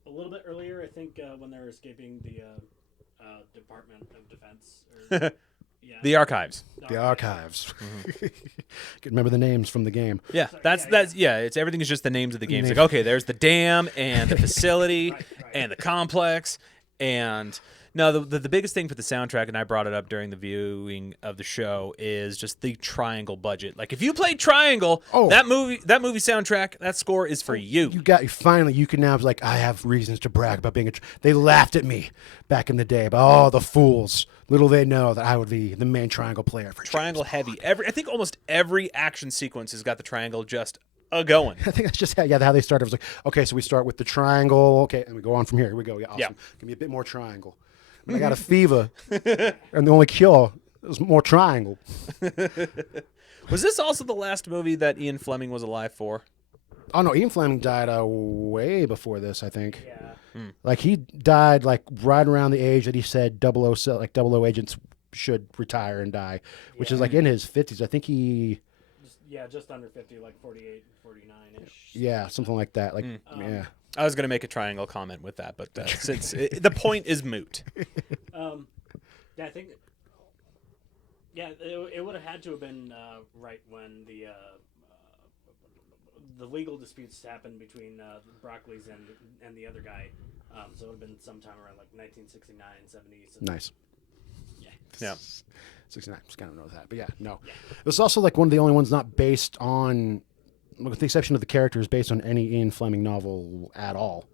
a little bit earlier. I think when they're escaping the Department of Defense. Or, yeah, The archives. The archives. Can remember the names from the game. Yeah, that's it's everything is just the names of the games. Like, okay, there's the dam and the facility Right. and the complex, and no, the biggest thing for the soundtrack, and I brought it up during the viewing of the show, is just the Triangle budget. Like, if you played Triangle, Oh. that movie soundtrack, that score is for you. You can now be like, I have reasons to brag about being they laughed at me back in the day, but oh, the fools. Little they know that I would be the main Triangle player for Triangle heavy. I think almost every action sequence has got the Triangle just going. I think that's just how they started. It was like, okay, so we start with the Triangle, okay, and we go on from here. Here we go. Yeah, awesome. Yeah. Give me a bit more Triangle. When I got a fever, and the only cure was more Triangle. Was this also the last movie that Ian Fleming was alive for? Oh no, Ian Fleming died way before this, I think. Yeah. Like he died like right around the age that he said 00 agents should retire and die, which is like in his 50s. I think Just under 50, like 48, 49-ish. something like that. Like yeah. I was going to make a Triangle comment with that, but since the point is moot. Yeah, I think. Yeah, it would have had to have been right when the legal disputes happened between Broccoli's and the other guy. So it would have been sometime around like 1969, 70. So Nice. Yeah. 69. Just kind of know that, but yeah, no. It's also like one of the only ones not based on, with the exception of the characters, based on any Ian Fleming novel at all.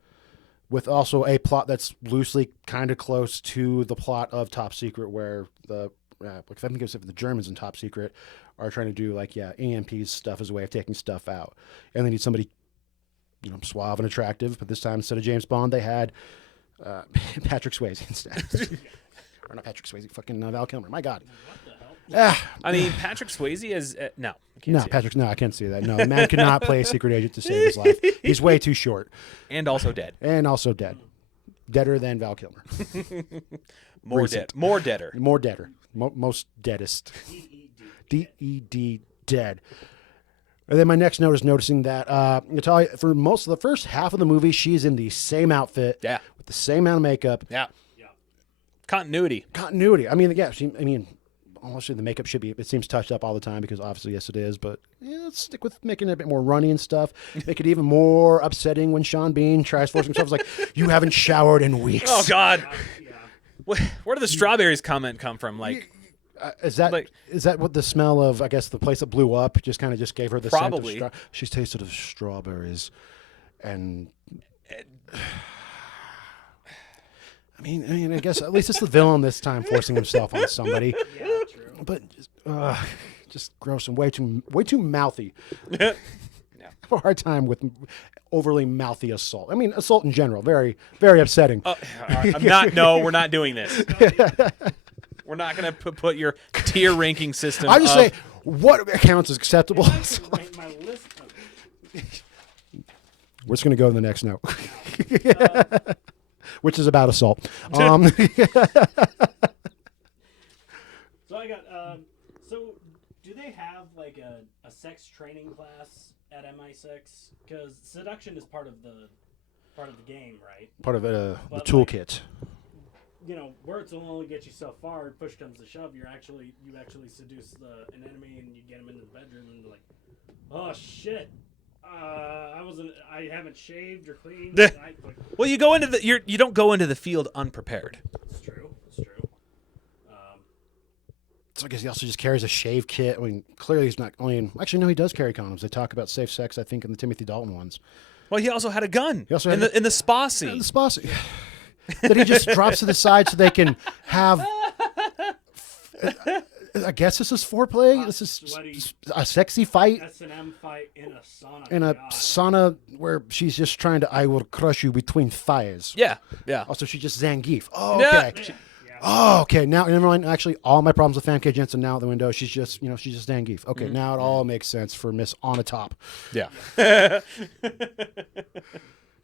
With also a plot that's loosely kind of close to the plot of Top Secret, where the I think it's the Germans in Top Secret are trying to do EMP's stuff as a way of taking stuff out, and they need somebody, suave and attractive. But this time, instead of James Bond, they had Patrick Swayze instead. Or not Patrick Swayze, fucking Val Kilmer. My God. I mean, Patrick Swayze is no. I can't No, see it. Patrick. No, I can't see that. No, the man could not play a secret agent to save his life. He's way too short, And also dead. and also dead. Deader than Val Kilmer. More Recent. dead. More deader. More deader. Most deadest. D-E-D, dead. And then my next note is noticing that Natalia, for most of the first half of the movie, she's in the same outfit. Yeah. With the same amount of makeup. Yeah. Continuity. Continuity. I mean, honestly, the makeup should be, it seems touched up all the time because obviously, yes, it is. But let's stick with making it a bit more runny and stuff. Make it even more upsetting when Sean Bean tries forcing himself. It's like, you haven't showered in weeks. Oh God. Yeah. Where did the strawberries comment come from? Like, Is that what the smell of, I guess, the place that blew up just gave her the Probably. scent of she's tasted of strawberries, and I mean, I guess at least it's the villain this time forcing himself on somebody. Yeah, true. but just gross and way too mouthy. Yeah. I have a hard time with overly mouthy assault. I mean, assault in general, very, very upsetting. I'm not. No, we're not doing this. We're not going to put your tier ranking system. I just say what counts as acceptable. My list of We're just going to go to the next note, which is about assault. So I got. So do they have like a sex training class at MI6? Because seduction is part of the game, right? Part of the But, toolkit. You know, words will only get you so far. Push comes to shove, you actually seduce an enemy and you get him into the bedroom and they're like, oh shit. I haven't shaved or cleaned. Well, you go into the you don't go into the field unprepared. It's true. So I guess he also just carries a shave kit. I mean, clearly he's not only. Actually, no, he does carry condoms. They talk about safe sex, I think, in the Timothy Dalton ones. Well, he also had a gun. He also in had the spa scene. The spa scene. That he just drops to the side so they can have. I guess this is foreplay. This is Sweaty a sexy fight S&M fight in a sauna. in a God. sauna where she's just trying to. I will crush you between thighs. Yeah. Also, she just Zangief. Oh, Yeah. okay. Oh, okay. Now, never mind. Actually, all my problems with Famke Jensen now out the window. She's just Zangief. Okay, now it all makes sense for Miss On a Top. Yeah.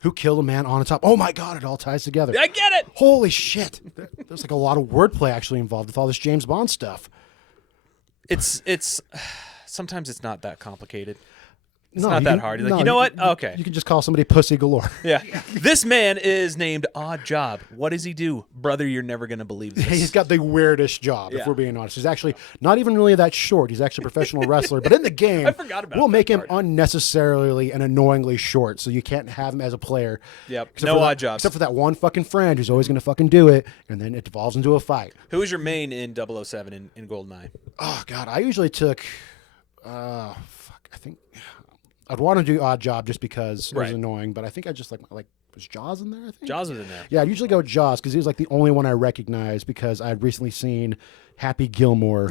Who killed a man on a top? Oh my God! It all ties together. I get it. Holy shit! There's like a lot of wordplay actually involved with all this James Bond stuff. It's sometimes it's not that complicated. It's No, not you that can- hard. You're no, like, you know what? Okay. You can just call somebody pussy galore. Yeah. This man is named Odd Job. What does he do? Brother, you're never going to believe this. He's got the weirdest job, if Yeah. we're being honest. He's actually not even really that short. He's actually a professional wrestler, but in the game, I forgot about we'll that make him part. unnecessarily and annoyingly short, so you can't have him as a player. Yep. Except No for that- odd jobs. Except for that one fucking friend who's always going to fucking do it, and then it devolves into a fight. Who is your main in 007 in Goldeneye? Oh God, I usually took, I think I'd want to do Odd Job just because it was Right. annoying, but I think I just like was Jaws in there? I think Jaws was in there. Yeah, I'd usually go with Jaws because he was like the only one I recognized because I'd recently seen Happy Gilmore,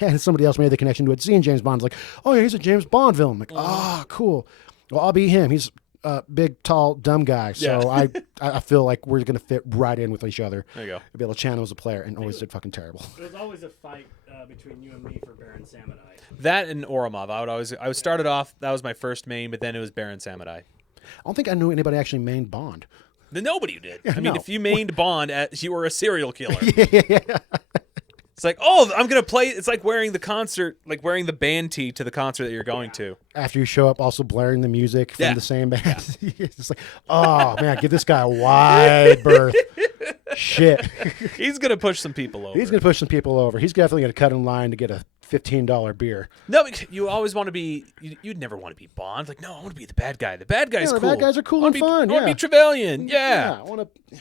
and somebody else made the connection to it. Seeing James Bond's like, oh yeah, he's a James Bond villain. I'm like, cool. Well, I'll be him. He's a big, tall, dumb guy. So Yeah. I feel like we're gonna fit right in with each other. There you go. I'd be able to channel as a player, and always did fucking terrible. It was always a fight between you and me for Baron Samedi. That and Oromov. I would started off. That was my first main, but then it was Baron Samedi. I don't think I knew anybody actually mained Bond. Then nobody did. I mean, no. if you mained Bond, you were a serial killer. It's like, oh, I'm gonna play. It's like wearing the concert, like wearing the band tee to the concert that you're going to. After you show up, also blaring the music from Yeah. the same band. It's just like, oh man, give this guy a wide berth. Shit. He's gonna push some people over. He's going to push some people over. He's definitely going to cut in line to get a $15 beer. No, you always want to be. You'd never want to be Bond. Like, no, I want to be the bad guy. The bad guy's Yeah, the cool. bad guys are cool I wanna and be- fun, I want yeah. to be Trevelyan. Yeah. I want to.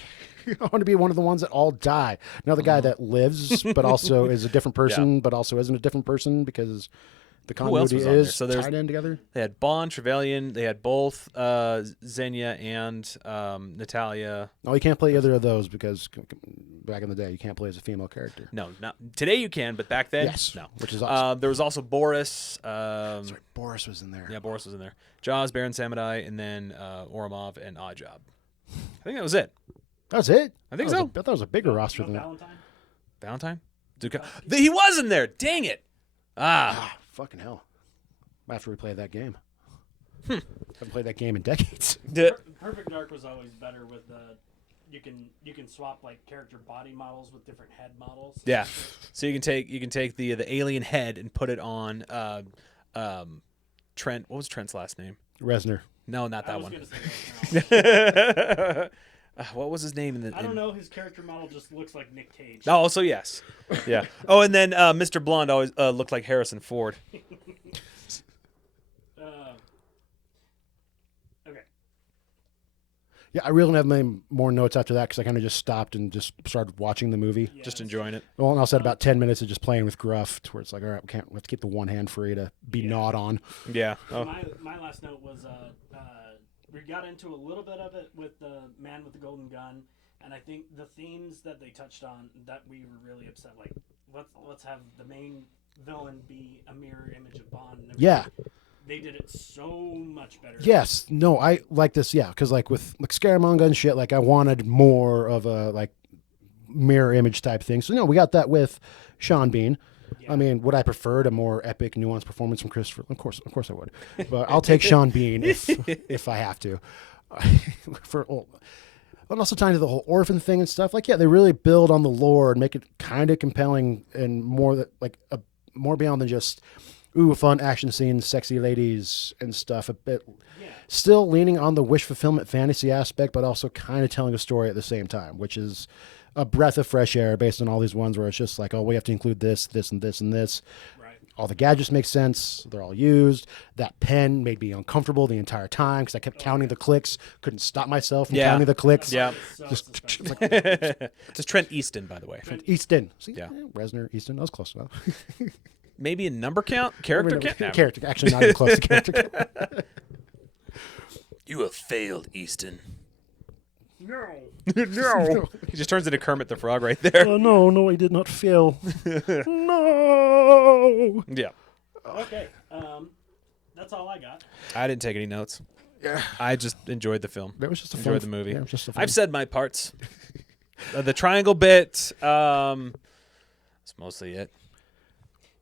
I want to be one of the ones that all die. Not the guy that lives, but also is a different person, but also isn't a different person because the Who else continuity was on there? is So there's- tied in together. They had Bond, Trevelyan. They had both Xenia and Natalia. No, you can't play either of those because back in the day, you can't play as a female character. No, not today. You can, but back then, Yes, no. which is awesome. There was also Boris. Sorry, Boris was in there. Yeah, Boris was in there. Jaws, Baron Samedi, and then Oromov and Oddjob. I think that was it. That's it. I think That was so. I thought it was a bigger roster than that. Valentine? Valentine? He was in there. Dang it. Ah, fucking hell. I have to replay that game. Haven't played that game in decades. Perfect Dark was always better with the. You can swap like character body models with different head models. Yeah. So you can take the alien head and put it on Trent. What was Trent's last name? Resner. No, not I that was one. gonna say that. What was his name in the? I don't know. His character model just looks like Nick Cage. Oh, also yes. Yeah. Oh, and then Mr. Blonde always looked like Harrison Ford. Okay. Yeah, I really don't have many more notes after that because I kind of just stopped and just started watching the movie. Yeah, Just enjoying it. Well, and I said about 10 minutes of just playing with Gruff, to where it's like, all right, we have to keep the one hand free to be gnawed on. Yeah. Oh. My last note was we got into a little bit of it with the Man with the Golden Gun, and I think the themes that they touched on that we were really upset, let's have the main villain be a mirror image of Bond. And Yeah. They did it so much better. Yes. No, I like this. Yeah, because like with like Scaramanga and shit, like I wanted more of a like mirror image type thing. So no, we got that with Sean Bean. Yeah. I mean, would I prefer a more epic, nuanced performance from Christopher? Of course I would. But I'll take Sean Bean if I have to. And also tying to the whole orphan thing and stuff. Like, yeah, they really build on the lore and make it kind of compelling and more more beyond than just fun action scenes, sexy ladies and stuff. A bit, still leaning on the wish fulfillment fantasy aspect, but also kind of telling a story at the same time, which is a breath of fresh air based on all these ones where it's just like, oh, we have to include this, this, and this, and this. Right. All the gadgets make sense. They're all used. That pen made me uncomfortable the entire time because I kept counting the clicks. Couldn't stop myself from counting the clicks. Yeah. Just It's Trent Easton, by the way. Easton. See, Yeah. Reznor, Easton. That was close enough. Maybe a number count? Character count? No. Character. Actually, not even close to character count. You have failed, Easton. No. No. He just turns into Kermit the Frog right there. Oh, no, I did not fail. No. Yeah. Okay. That's all I got. I didn't take any notes. Yeah. I just enjoyed the film. That was just a Enjoyed fun, the movie. Yeah, it was just a fun. I've said my parts. The triangle bit, that's mostly it.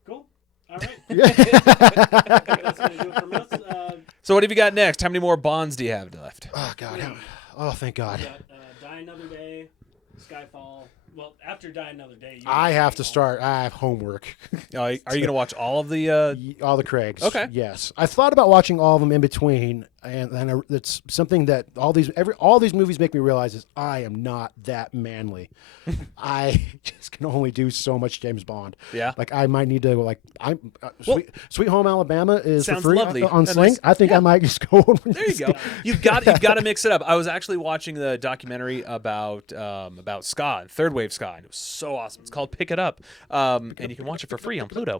Cool. All right. I think that's going to do it from us. So what have you got next? How many more Bonds do you have left? Oh, God. Oh, thank God. We got Die Another Day, Skyfall. Well, after Die Another Day, I have to Skyfall. start. I have homework. Are you going to watch all of the... All the Craigs. Okay. Yes, I thought about watching all of them in between, and it's something that all these movies make me realize is I am not that manly. I just can only do so much James Bond. Yeah. Like I might need to Sweet Home Alabama is for Sounds free lovely. on And Sling. this- I think I might just go. There you go. You've got to mix it up. I was actually watching the documentary about ska, third wave ska, and it was so awesome. It's called Pick It Up, and you can watch it for free on Pluto.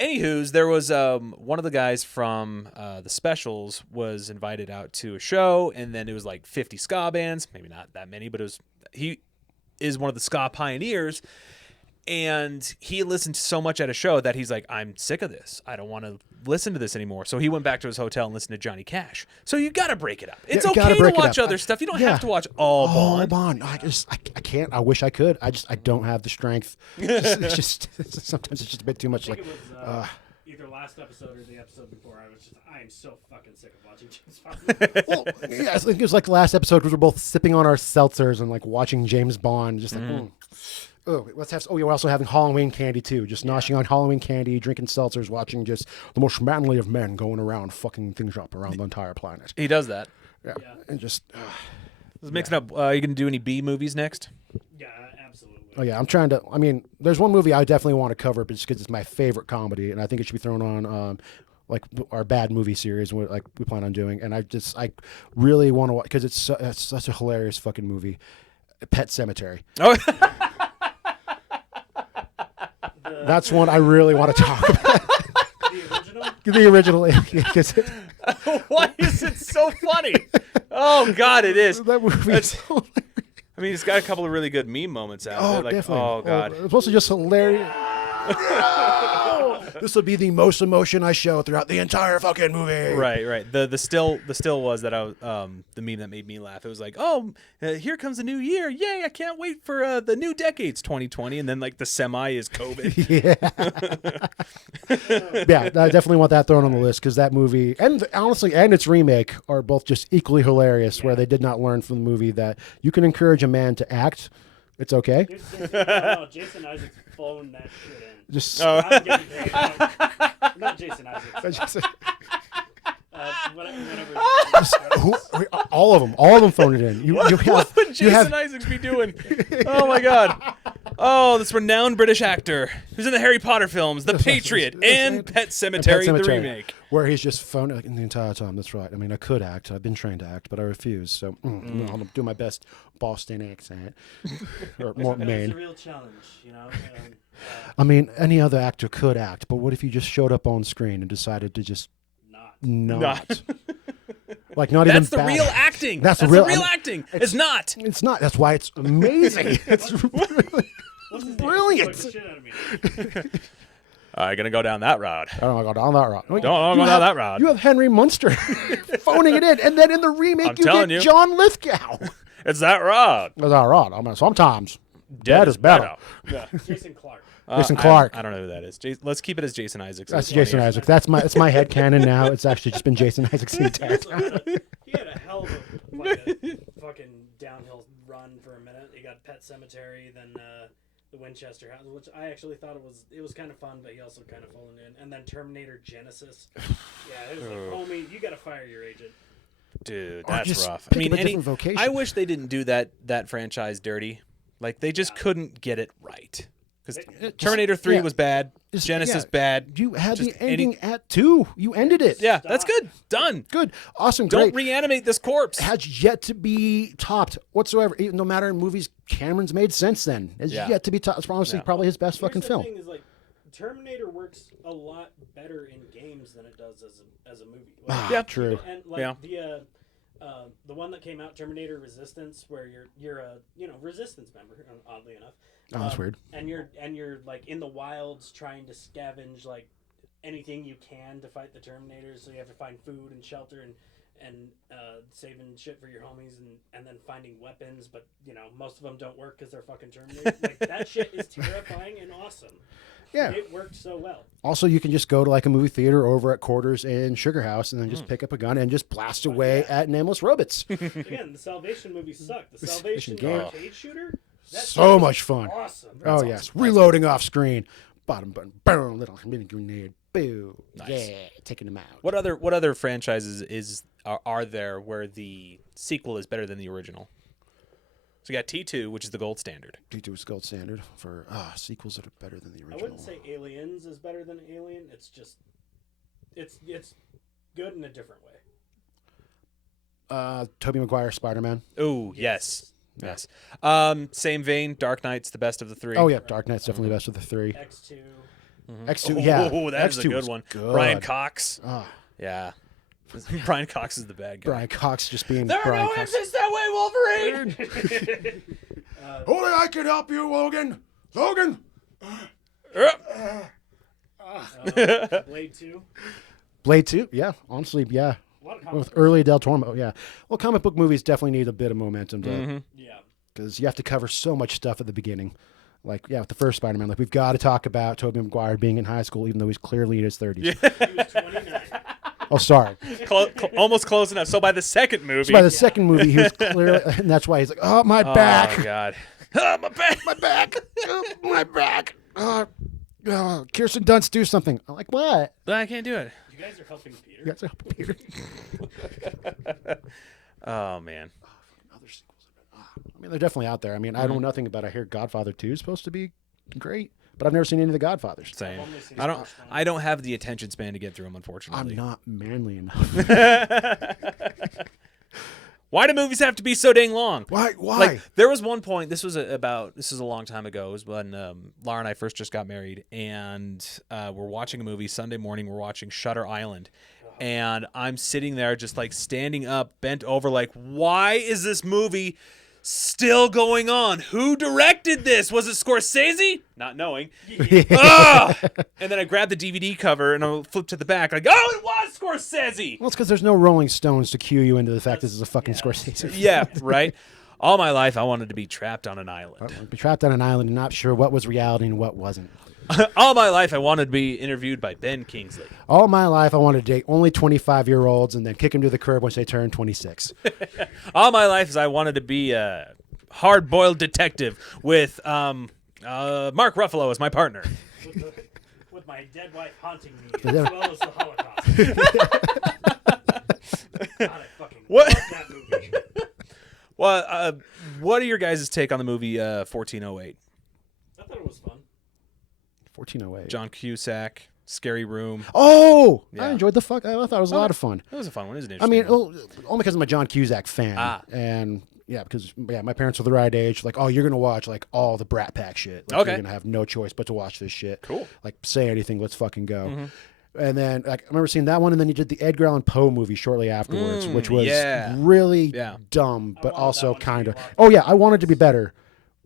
Anywho's, there was one of the guys from the Specials was invited out to a show, and then it was like 50 ska bands, maybe not that many, but he is one of the ska pioneers. And he listened to so much at a show that he's like, I'm sick of this. I don't want to listen to this anymore. So he went back to his hotel and listened to Johnny Cash. So you got to break it up. It's Yeah, okay gotta to break it watch up. other stuff. You don't have to watch all Oh, Bond. Bond. I can't. I wish I could. I don't have the strength. It's just sometimes it's just a bit too much. I think Like it was either last episode or the episode before. I am so fucking sick of watching James Bond. well, yeah, I think it was like the last episode because we're both sipping on our seltzers and like watching James Bond. Just like, oh, let's have. Oh, yeah, we're also having Halloween candy too. Just noshing on Halloween candy, drinking seltzers, watching just the most manly of men going around fucking things up around the entire planet. He does that. Yeah, and just. Let's mix it up. Are you going to do any B movies next? Yeah, absolutely. Oh yeah, I'm trying to. I mean, there's one movie I definitely want to cover, but just because it's my favorite comedy, and I think it should be thrown on. Like our bad movie series, like we plan on doing, and I really want to watch because it's such a hilarious fucking movie, Pet Cemetery. Oh, That's one I really want to talk about. The original? The original, because why is it so funny? Oh God, it is. that movie. Is so I mean, it's got a couple of really good meme moments out of oh, it. Like, definitely. oh God. It's also just hilarious. This will be the most emotion I show throughout the entire fucking movie. Right. The still was that I was the meme that made me laugh. It was like, oh, here comes the new year! Yay! I can't wait for the new decade's 2020, and then like the semi is COVID. Yeah, I definitely want that thrown on the list because that movie and honestly and its remake are both just equally hilarious. Where they did not learn from the movie that you can encourage a man to act. It's okay. No, Jason Isaacs phoned that shit in. Just I'm getting paid. Not Jason Isaacs. Whatever. all of them phoned it in. You have, What would Jason Isaacs be doing? Oh my God! Oh, this renowned British actor who's in the Harry Potter films, The Patriot, and Pet Cemetery, the remake. where he's just phoning like, the entire time. That's right. I mean, I could act. I've been trained to act, but I refuse. So I'll do my best Boston accent or more It's Maine. a real challenge, you know. I mean, any other actor could act, but what if you just showed up on screen and decided to just not. Like not even That's the bad. real acting. That's the real acting. It's not. It's not. That's why it's amazing. It's really brilliant. doing Fuck it. the shit out of me. I'm gonna go down that road. I don't want to go down that route. Don't go down that route. You have Henry Munster phoning it in, and then in the remake, I'm you telling get you. John Lithgow. It's that road. That's all right. I mean, sometimes dead is better. Yeah. Jason Clark. Jason Clark. I don't know who that is. Let's keep it as Jason Isaacs. That's Jason Isaacs. That's my headcanon now. It's actually just been Jason Isaacs the entire time. He had a hell of a fucking downhill run for a minute. He got Pet Cemetery, then the Winchester House, which I actually thought it was kind of fun, but he also kind of fallen in. And then Terminator Genesis. Yeah, it was like, homie, you got to fire your agent. Dude, Or that's just rough. pick up a different vocation. I wish they didn't do that franchise dirty. Like they just couldn't get it right. Because Terminator 3 was bad. Genesis bad. You had the ending at 2. You ended it. Yeah, that's good. Done. Good. Awesome. Don't Great. reanimate this corpse. Has yet to be topped whatsoever. No matter in movies Cameron's made since then. Has yet to be topped. It's honestly probably his best fucking film. The thing is, like, Terminator works a lot better in games than it does as a movie. Like, Yeah, true. And like the one that came out, Terminator Resistance, where you're a Resistance member, oddly enough. Oh, that's weird. And you're like in the wilds trying to scavenge like anything you can to fight the Terminators. So you have to find food and shelter and saving shit for your homies and then finding weapons. But most of them don't work because they're fucking Terminators. Like that shit is terrifying and awesome. Yeah. It worked so well. Also, you can just go to like a movie theater over at Quarters in Sugar House and then just pick up a gun and just blast away at nameless robots. Again, the Salvation movies suck. The Salvation game. arcade shooter. So much fun. Awesome. Oh, yes. Reloading off screen. Bottom button. Boom. Little mini grenade. Boo. Nice. Yeah. Taking them out. What other franchises are there where the sequel is better than the original? So you got T2, which is the gold standard. T2 is gold standard for sequels that are better than the original. I wouldn't say Aliens is better than Alien. It's just it's good in a different way. Tobey Maguire Spider-Man. Oh, yes. Same vein, Dark Knight's the best of the 3. Oh, yeah. Dark Knight's definitely the best of the 3. X2. X2, yeah. Oh, that is a X2 good was one. good. Brian Cox. Ah, Yeah. Brian Cox is the bad guy. Brian Cox just being There are Brian no Cox. exits that way, Wolverine! Only I can help you, Logan. Logan. Blade 2. Blade 2, yeah. Honestly, yeah. A lot of With comic early Del Toro, yeah. Well, comic book movies definitely need a bit of momentum to, Yeah. because you have to cover so much stuff at the beginning. Like, yeah, with the first Spider-Man, like we've got to talk about Tobey Maguire being in high school, even though he's clearly in his 30s. He was 29. Oh, sorry. Almost close enough. So by the second movie. So by the second movie, he was clearly, and that's why he's like, oh, my back. Oh, God. Oh, my back. My back. Oh, my back. Kirsten Dunst, do something. I'm like, what? I can't do it. You guys are helping Peter. You guys are helping Peter. Oh, man. Other sequels. I mean, they're definitely out there. I mean, I know nothing about it. I hear Godfather 2 is supposed to be great, but I've never seen any of the Godfathers. Same. only seen I the don't. first one. I don't have the attention span to get through them, I'm unfortunately. not manly enough. Why do movies have to be so dang long? Why? Like there was one point. This was a long time ago. It was when Laura and I first just got married, and we're watching a movie Sunday morning. We're watching Shutter Island, and I'm sitting there just like standing up, bent over, like, why is this movie still going on? Who directed this? Was it Scorsese? Not knowing. Ah! And then I grabbed the DVD cover and I flipped to the back, like, oh, it was Scorsese. Well, it's because there's no Rolling Stones to cue you into the fact this is a fucking Scorsese. Yeah, right. All my life, I wanted to be trapped on an island. Be trapped on an island and not sure what was reality and what wasn't. All my life, I wanted to be interviewed by Ben Kingsley. All my life, I wanted to date only 25-year-olds and then kick them to the curb once they turn 26. All my life, I wanted to be a hard-boiled detective with Mark Ruffalo as my partner. With my dead wife haunting me, as well as the Holocaust. God, I fucking What? love that movie. Well, what are your guys' take on the movie 1408? I thought it was fun. 1408. John Cusack, Scary Room. Oh! Yeah. I enjoyed the fuck. I thought it was a lot of fun. That was a fun one, isn't it? I mean, only because I'm a John Cusack fan. And yeah, because my parents were the right age. Like, oh, you're going to watch like all the Brat Pack shit. Like, Okay. You're going to have no choice but to watch this shit. Cool. Like, say anything, let's fucking go. And then like, I remember seeing that one, and then you did the Edgar Allan Poe movie shortly afterwards, which was yeah. really Yeah. dumb, but wanted also that one to be kind a of. lot Oh, yeah, I wanted to be better.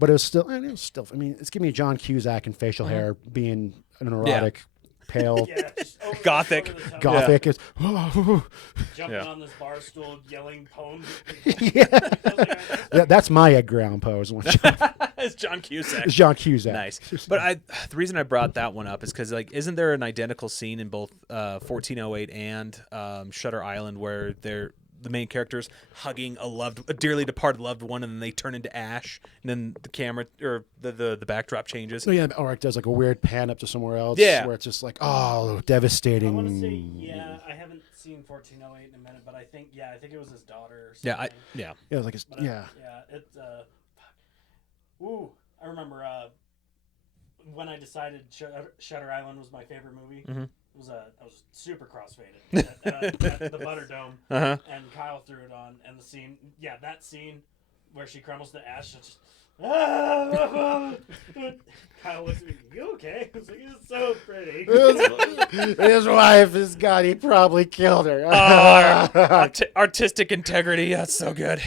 but it was still. I mean, it's giving me John Cusack and facial hair being an erotic, pale, Yeah, just Gothic. over the top. gothic. It's, Jumping Yeah. on this bar stool, yelling poems. that's my Edgar Allan Poe. Is It's John Cusack. it's John Cusack. Nice. But the reason I brought that one up is because, like, isn't there an identical scene in both 1408 and Shutter Island where the main characters hugging a dearly departed loved one, and then they turn into ash, and then the camera or the backdrop changes. So yeah, or it does like a weird pan up to somewhere else. Yeah. Where it's just like, oh, I devastating. want to say, yeah, I haven't seen 1408 in a minute, but I think it was his daughter or something. Yeah. Yeah, it was like it's, But yeah. it's ooh, I remember when I decided Shutter Island was my favorite movie. Mhm. I was super crossfaded at the Butterdome, and Kyle threw it on, and the scene, that scene where she crumbles to ash, just Kyle looks at me, "You okay?" I was like, "It's so pretty." His wife is God. He probably killed her. Artistic integrity. That's so good.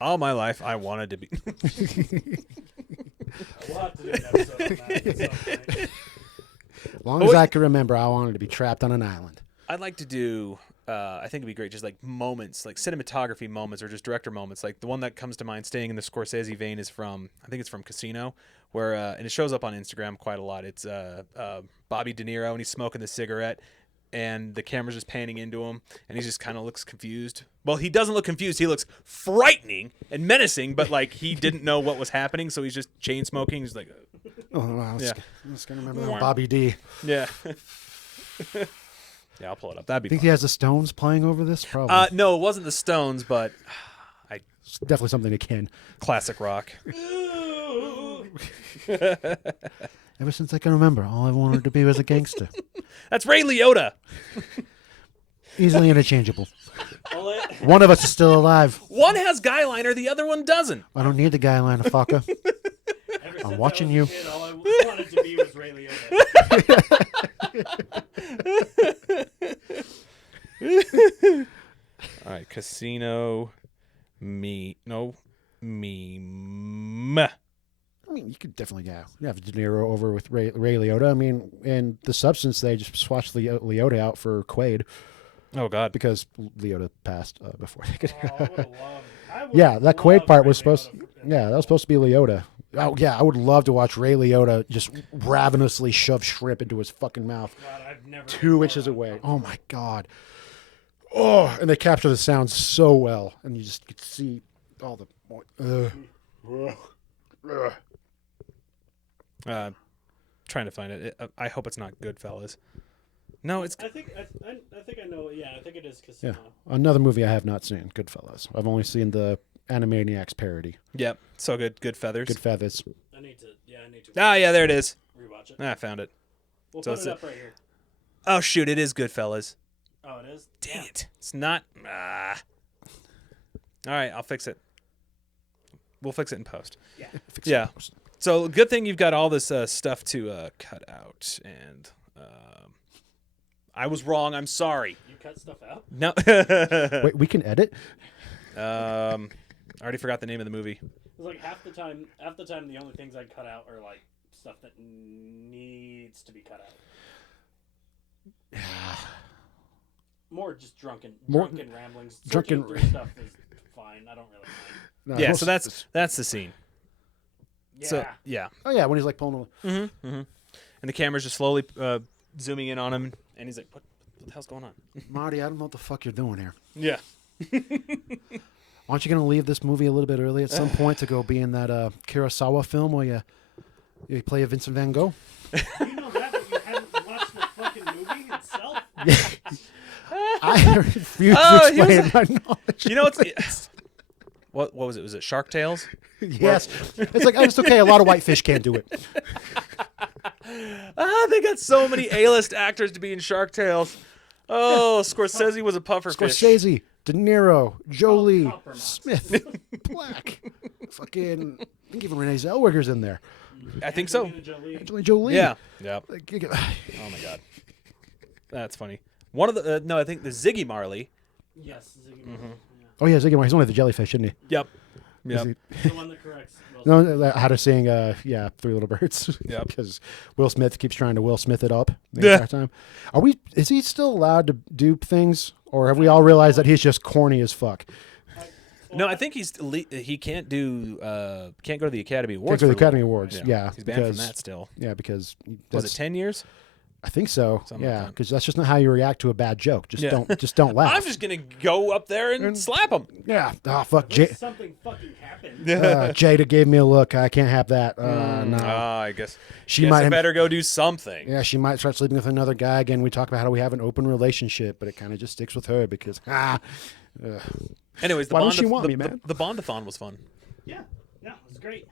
All my life, I wanted to be. We'll have to do an episode on that at some point. As long as I can remember, I wanted to be trapped on an island. I'd like to do. I think it'd be great, just like moments, like cinematography moments, or just director moments. Like the one that comes to mind, staying in the Scorsese vein, is from I think it's from Casino, where and it shows up on Instagram quite a lot. It's Bobby De Niro, and he's smoking the cigarette, and the camera's just panning into him, and he just kind of looks confused. Well, he doesn't look confused. He looks frightening and menacing, but like he didn't know what was happening, so he's just chain smoking. He's like, Oh, wow, Yeah. I'm just gonna remember that Bobby D. yeah. Yeah, I'll pull it up. That'd be Think fun. he has the Stones playing over this? Probably. No, it wasn't the Stones, but It's definitely something akin. classic rock. Ever since I can remember, all I wanted to be was a gangster. That's Ray Liotta. Easily interchangeable. Well, One of us is still alive. One has guy liner, the other one doesn't. I don't need the guy line, fucker. ever since watching I you. was a kid, all I wanted to be was Ray Liotta. All right, Casino, meme. I mean, you could definitely have De Niro over with Ray Liotta. I mean, and The Substance, they just swatched Liotta out for Quaid Oh God. because Liotta passed before they could. Oh, I would've loved- I would've Yeah, that Quaid loved part Ray was supposed. Liotta. Yeah, that was supposed to be Liotta. Oh yeah, I would love to watch Ray Liotta just ravenously shove shrimp into his fucking mouth, God, I've never 2 inches away. Oh my God. Oh, and they capture the sound so well, and you just could see all the. Trying to find it. I hope it's not Goodfellas. No, it's I think I know. Yeah, I think it is Yeah, Casino. another movie I have not seen, Goodfellas. I've only seen the Animaniacs parody, yep. So good. Good feathers. Good Feathers. I need to. Yeah, I need to Ah, yeah, there it is. rewatch it. I found it. We'll so put it's it up right here. Oh shoot, it is Goodfellas. Oh, it is. Dang it. It's not. All right, I'll fix it. We'll fix it in post. Yeah. Yeah. So good thing you've got all this stuff to cut out, and I was wrong. I'm sorry. You cut stuff out. No. Wait, we can edit? I already forgot the name of the movie. It's like half the time, the only things I cut out are like stuff that needs to be cut out. More just drunken ramblings. Drunken- Searching through stuff is fine. I don't really mind. No, Yeah. most- So that's the scene. Yeah. So yeah. Oh yeah, when he's like pulling. And the camera's just slowly zooming in on him, and he's like, "What the hell's going on?" Marty, I don't know what the fuck you're doing here. Yeah. Aren't you gonna leave this movie a little bit early at some point to go be in that Kurosawa film where you play a Vincent Van Gogh? You know that, but you haven't watched the fucking movie itself. I refuse Oh, to explain my knowledge. You know what's what was it? Was it Shark Tales? Yes, it's like it's okay. A lot of white fish can't do it. They got so many A-list actors to be in Shark Tales. Oh, Scorsese was a puffer fish. Scorsese, De Niro, Jolie, Compromise. Smith, Black, fucking. I think even Renee Zellweger's in there. I think so. Angelina Jolie. Angelina Jolie. Yeah. Yep. Like, you get- Oh my God. That's funny. One of the no, I think the Ziggy Marley. Yes. Ziggy Marley. Yeah. Oh yeah, Ziggy Marley. He's only the jellyfish, isn't he? Yep. Yep. The one that corrects. Will Smith. No, how to sing, Three Little Birds. Yep. Because Will Smith keeps trying to Will Smith it up the entire time. Is he still allowed to do things, or have we all realized that he's just corny as fuck? No, I think he can't do can't go to the Academy Can't Awards. go to the for a Academy little- Awards. Yeah, he's banned from that still. Yeah, because Was it 10 years? I think so. Something like Yeah, that. because that's just not how you react to a bad joke. Just Yeah. don't laugh. I'm just gonna go up there and slap him. Yeah. Oh fuck, Something fucking happened. Jada gave me a look. I can't have that. No. I guess She guess might I have- better go do something. Yeah, she might start sleeping with another guy again. We talk about how we have an open relationship, but it kind of just sticks with her because Anyways, the Why don't Bond she want me, man? The Bondathon was fun. Yeah, it was great.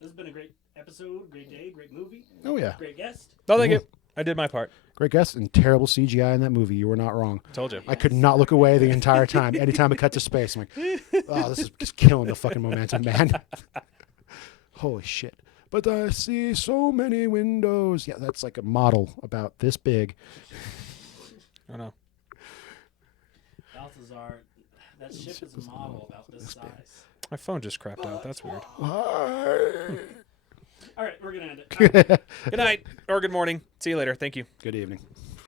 This has been a great episode, great day, great movie, oh yeah, great guest. Oh, thank you. I did my part. great guest and terrible CGI in that movie. You were not wrong. Told you. I could not look away the entire time. Anytime it cut to space, I'm like, oh, this is just killing the fucking momentum, man. Holy shit. But I see so many windows. Yeah, that's like a model about this big. I don't know. Balthazar, that ship is a model about this size. My phone just crapped out. That's weird. All right, we're gonna end it. Good night or good morning. See you later. Thank you. Good evening.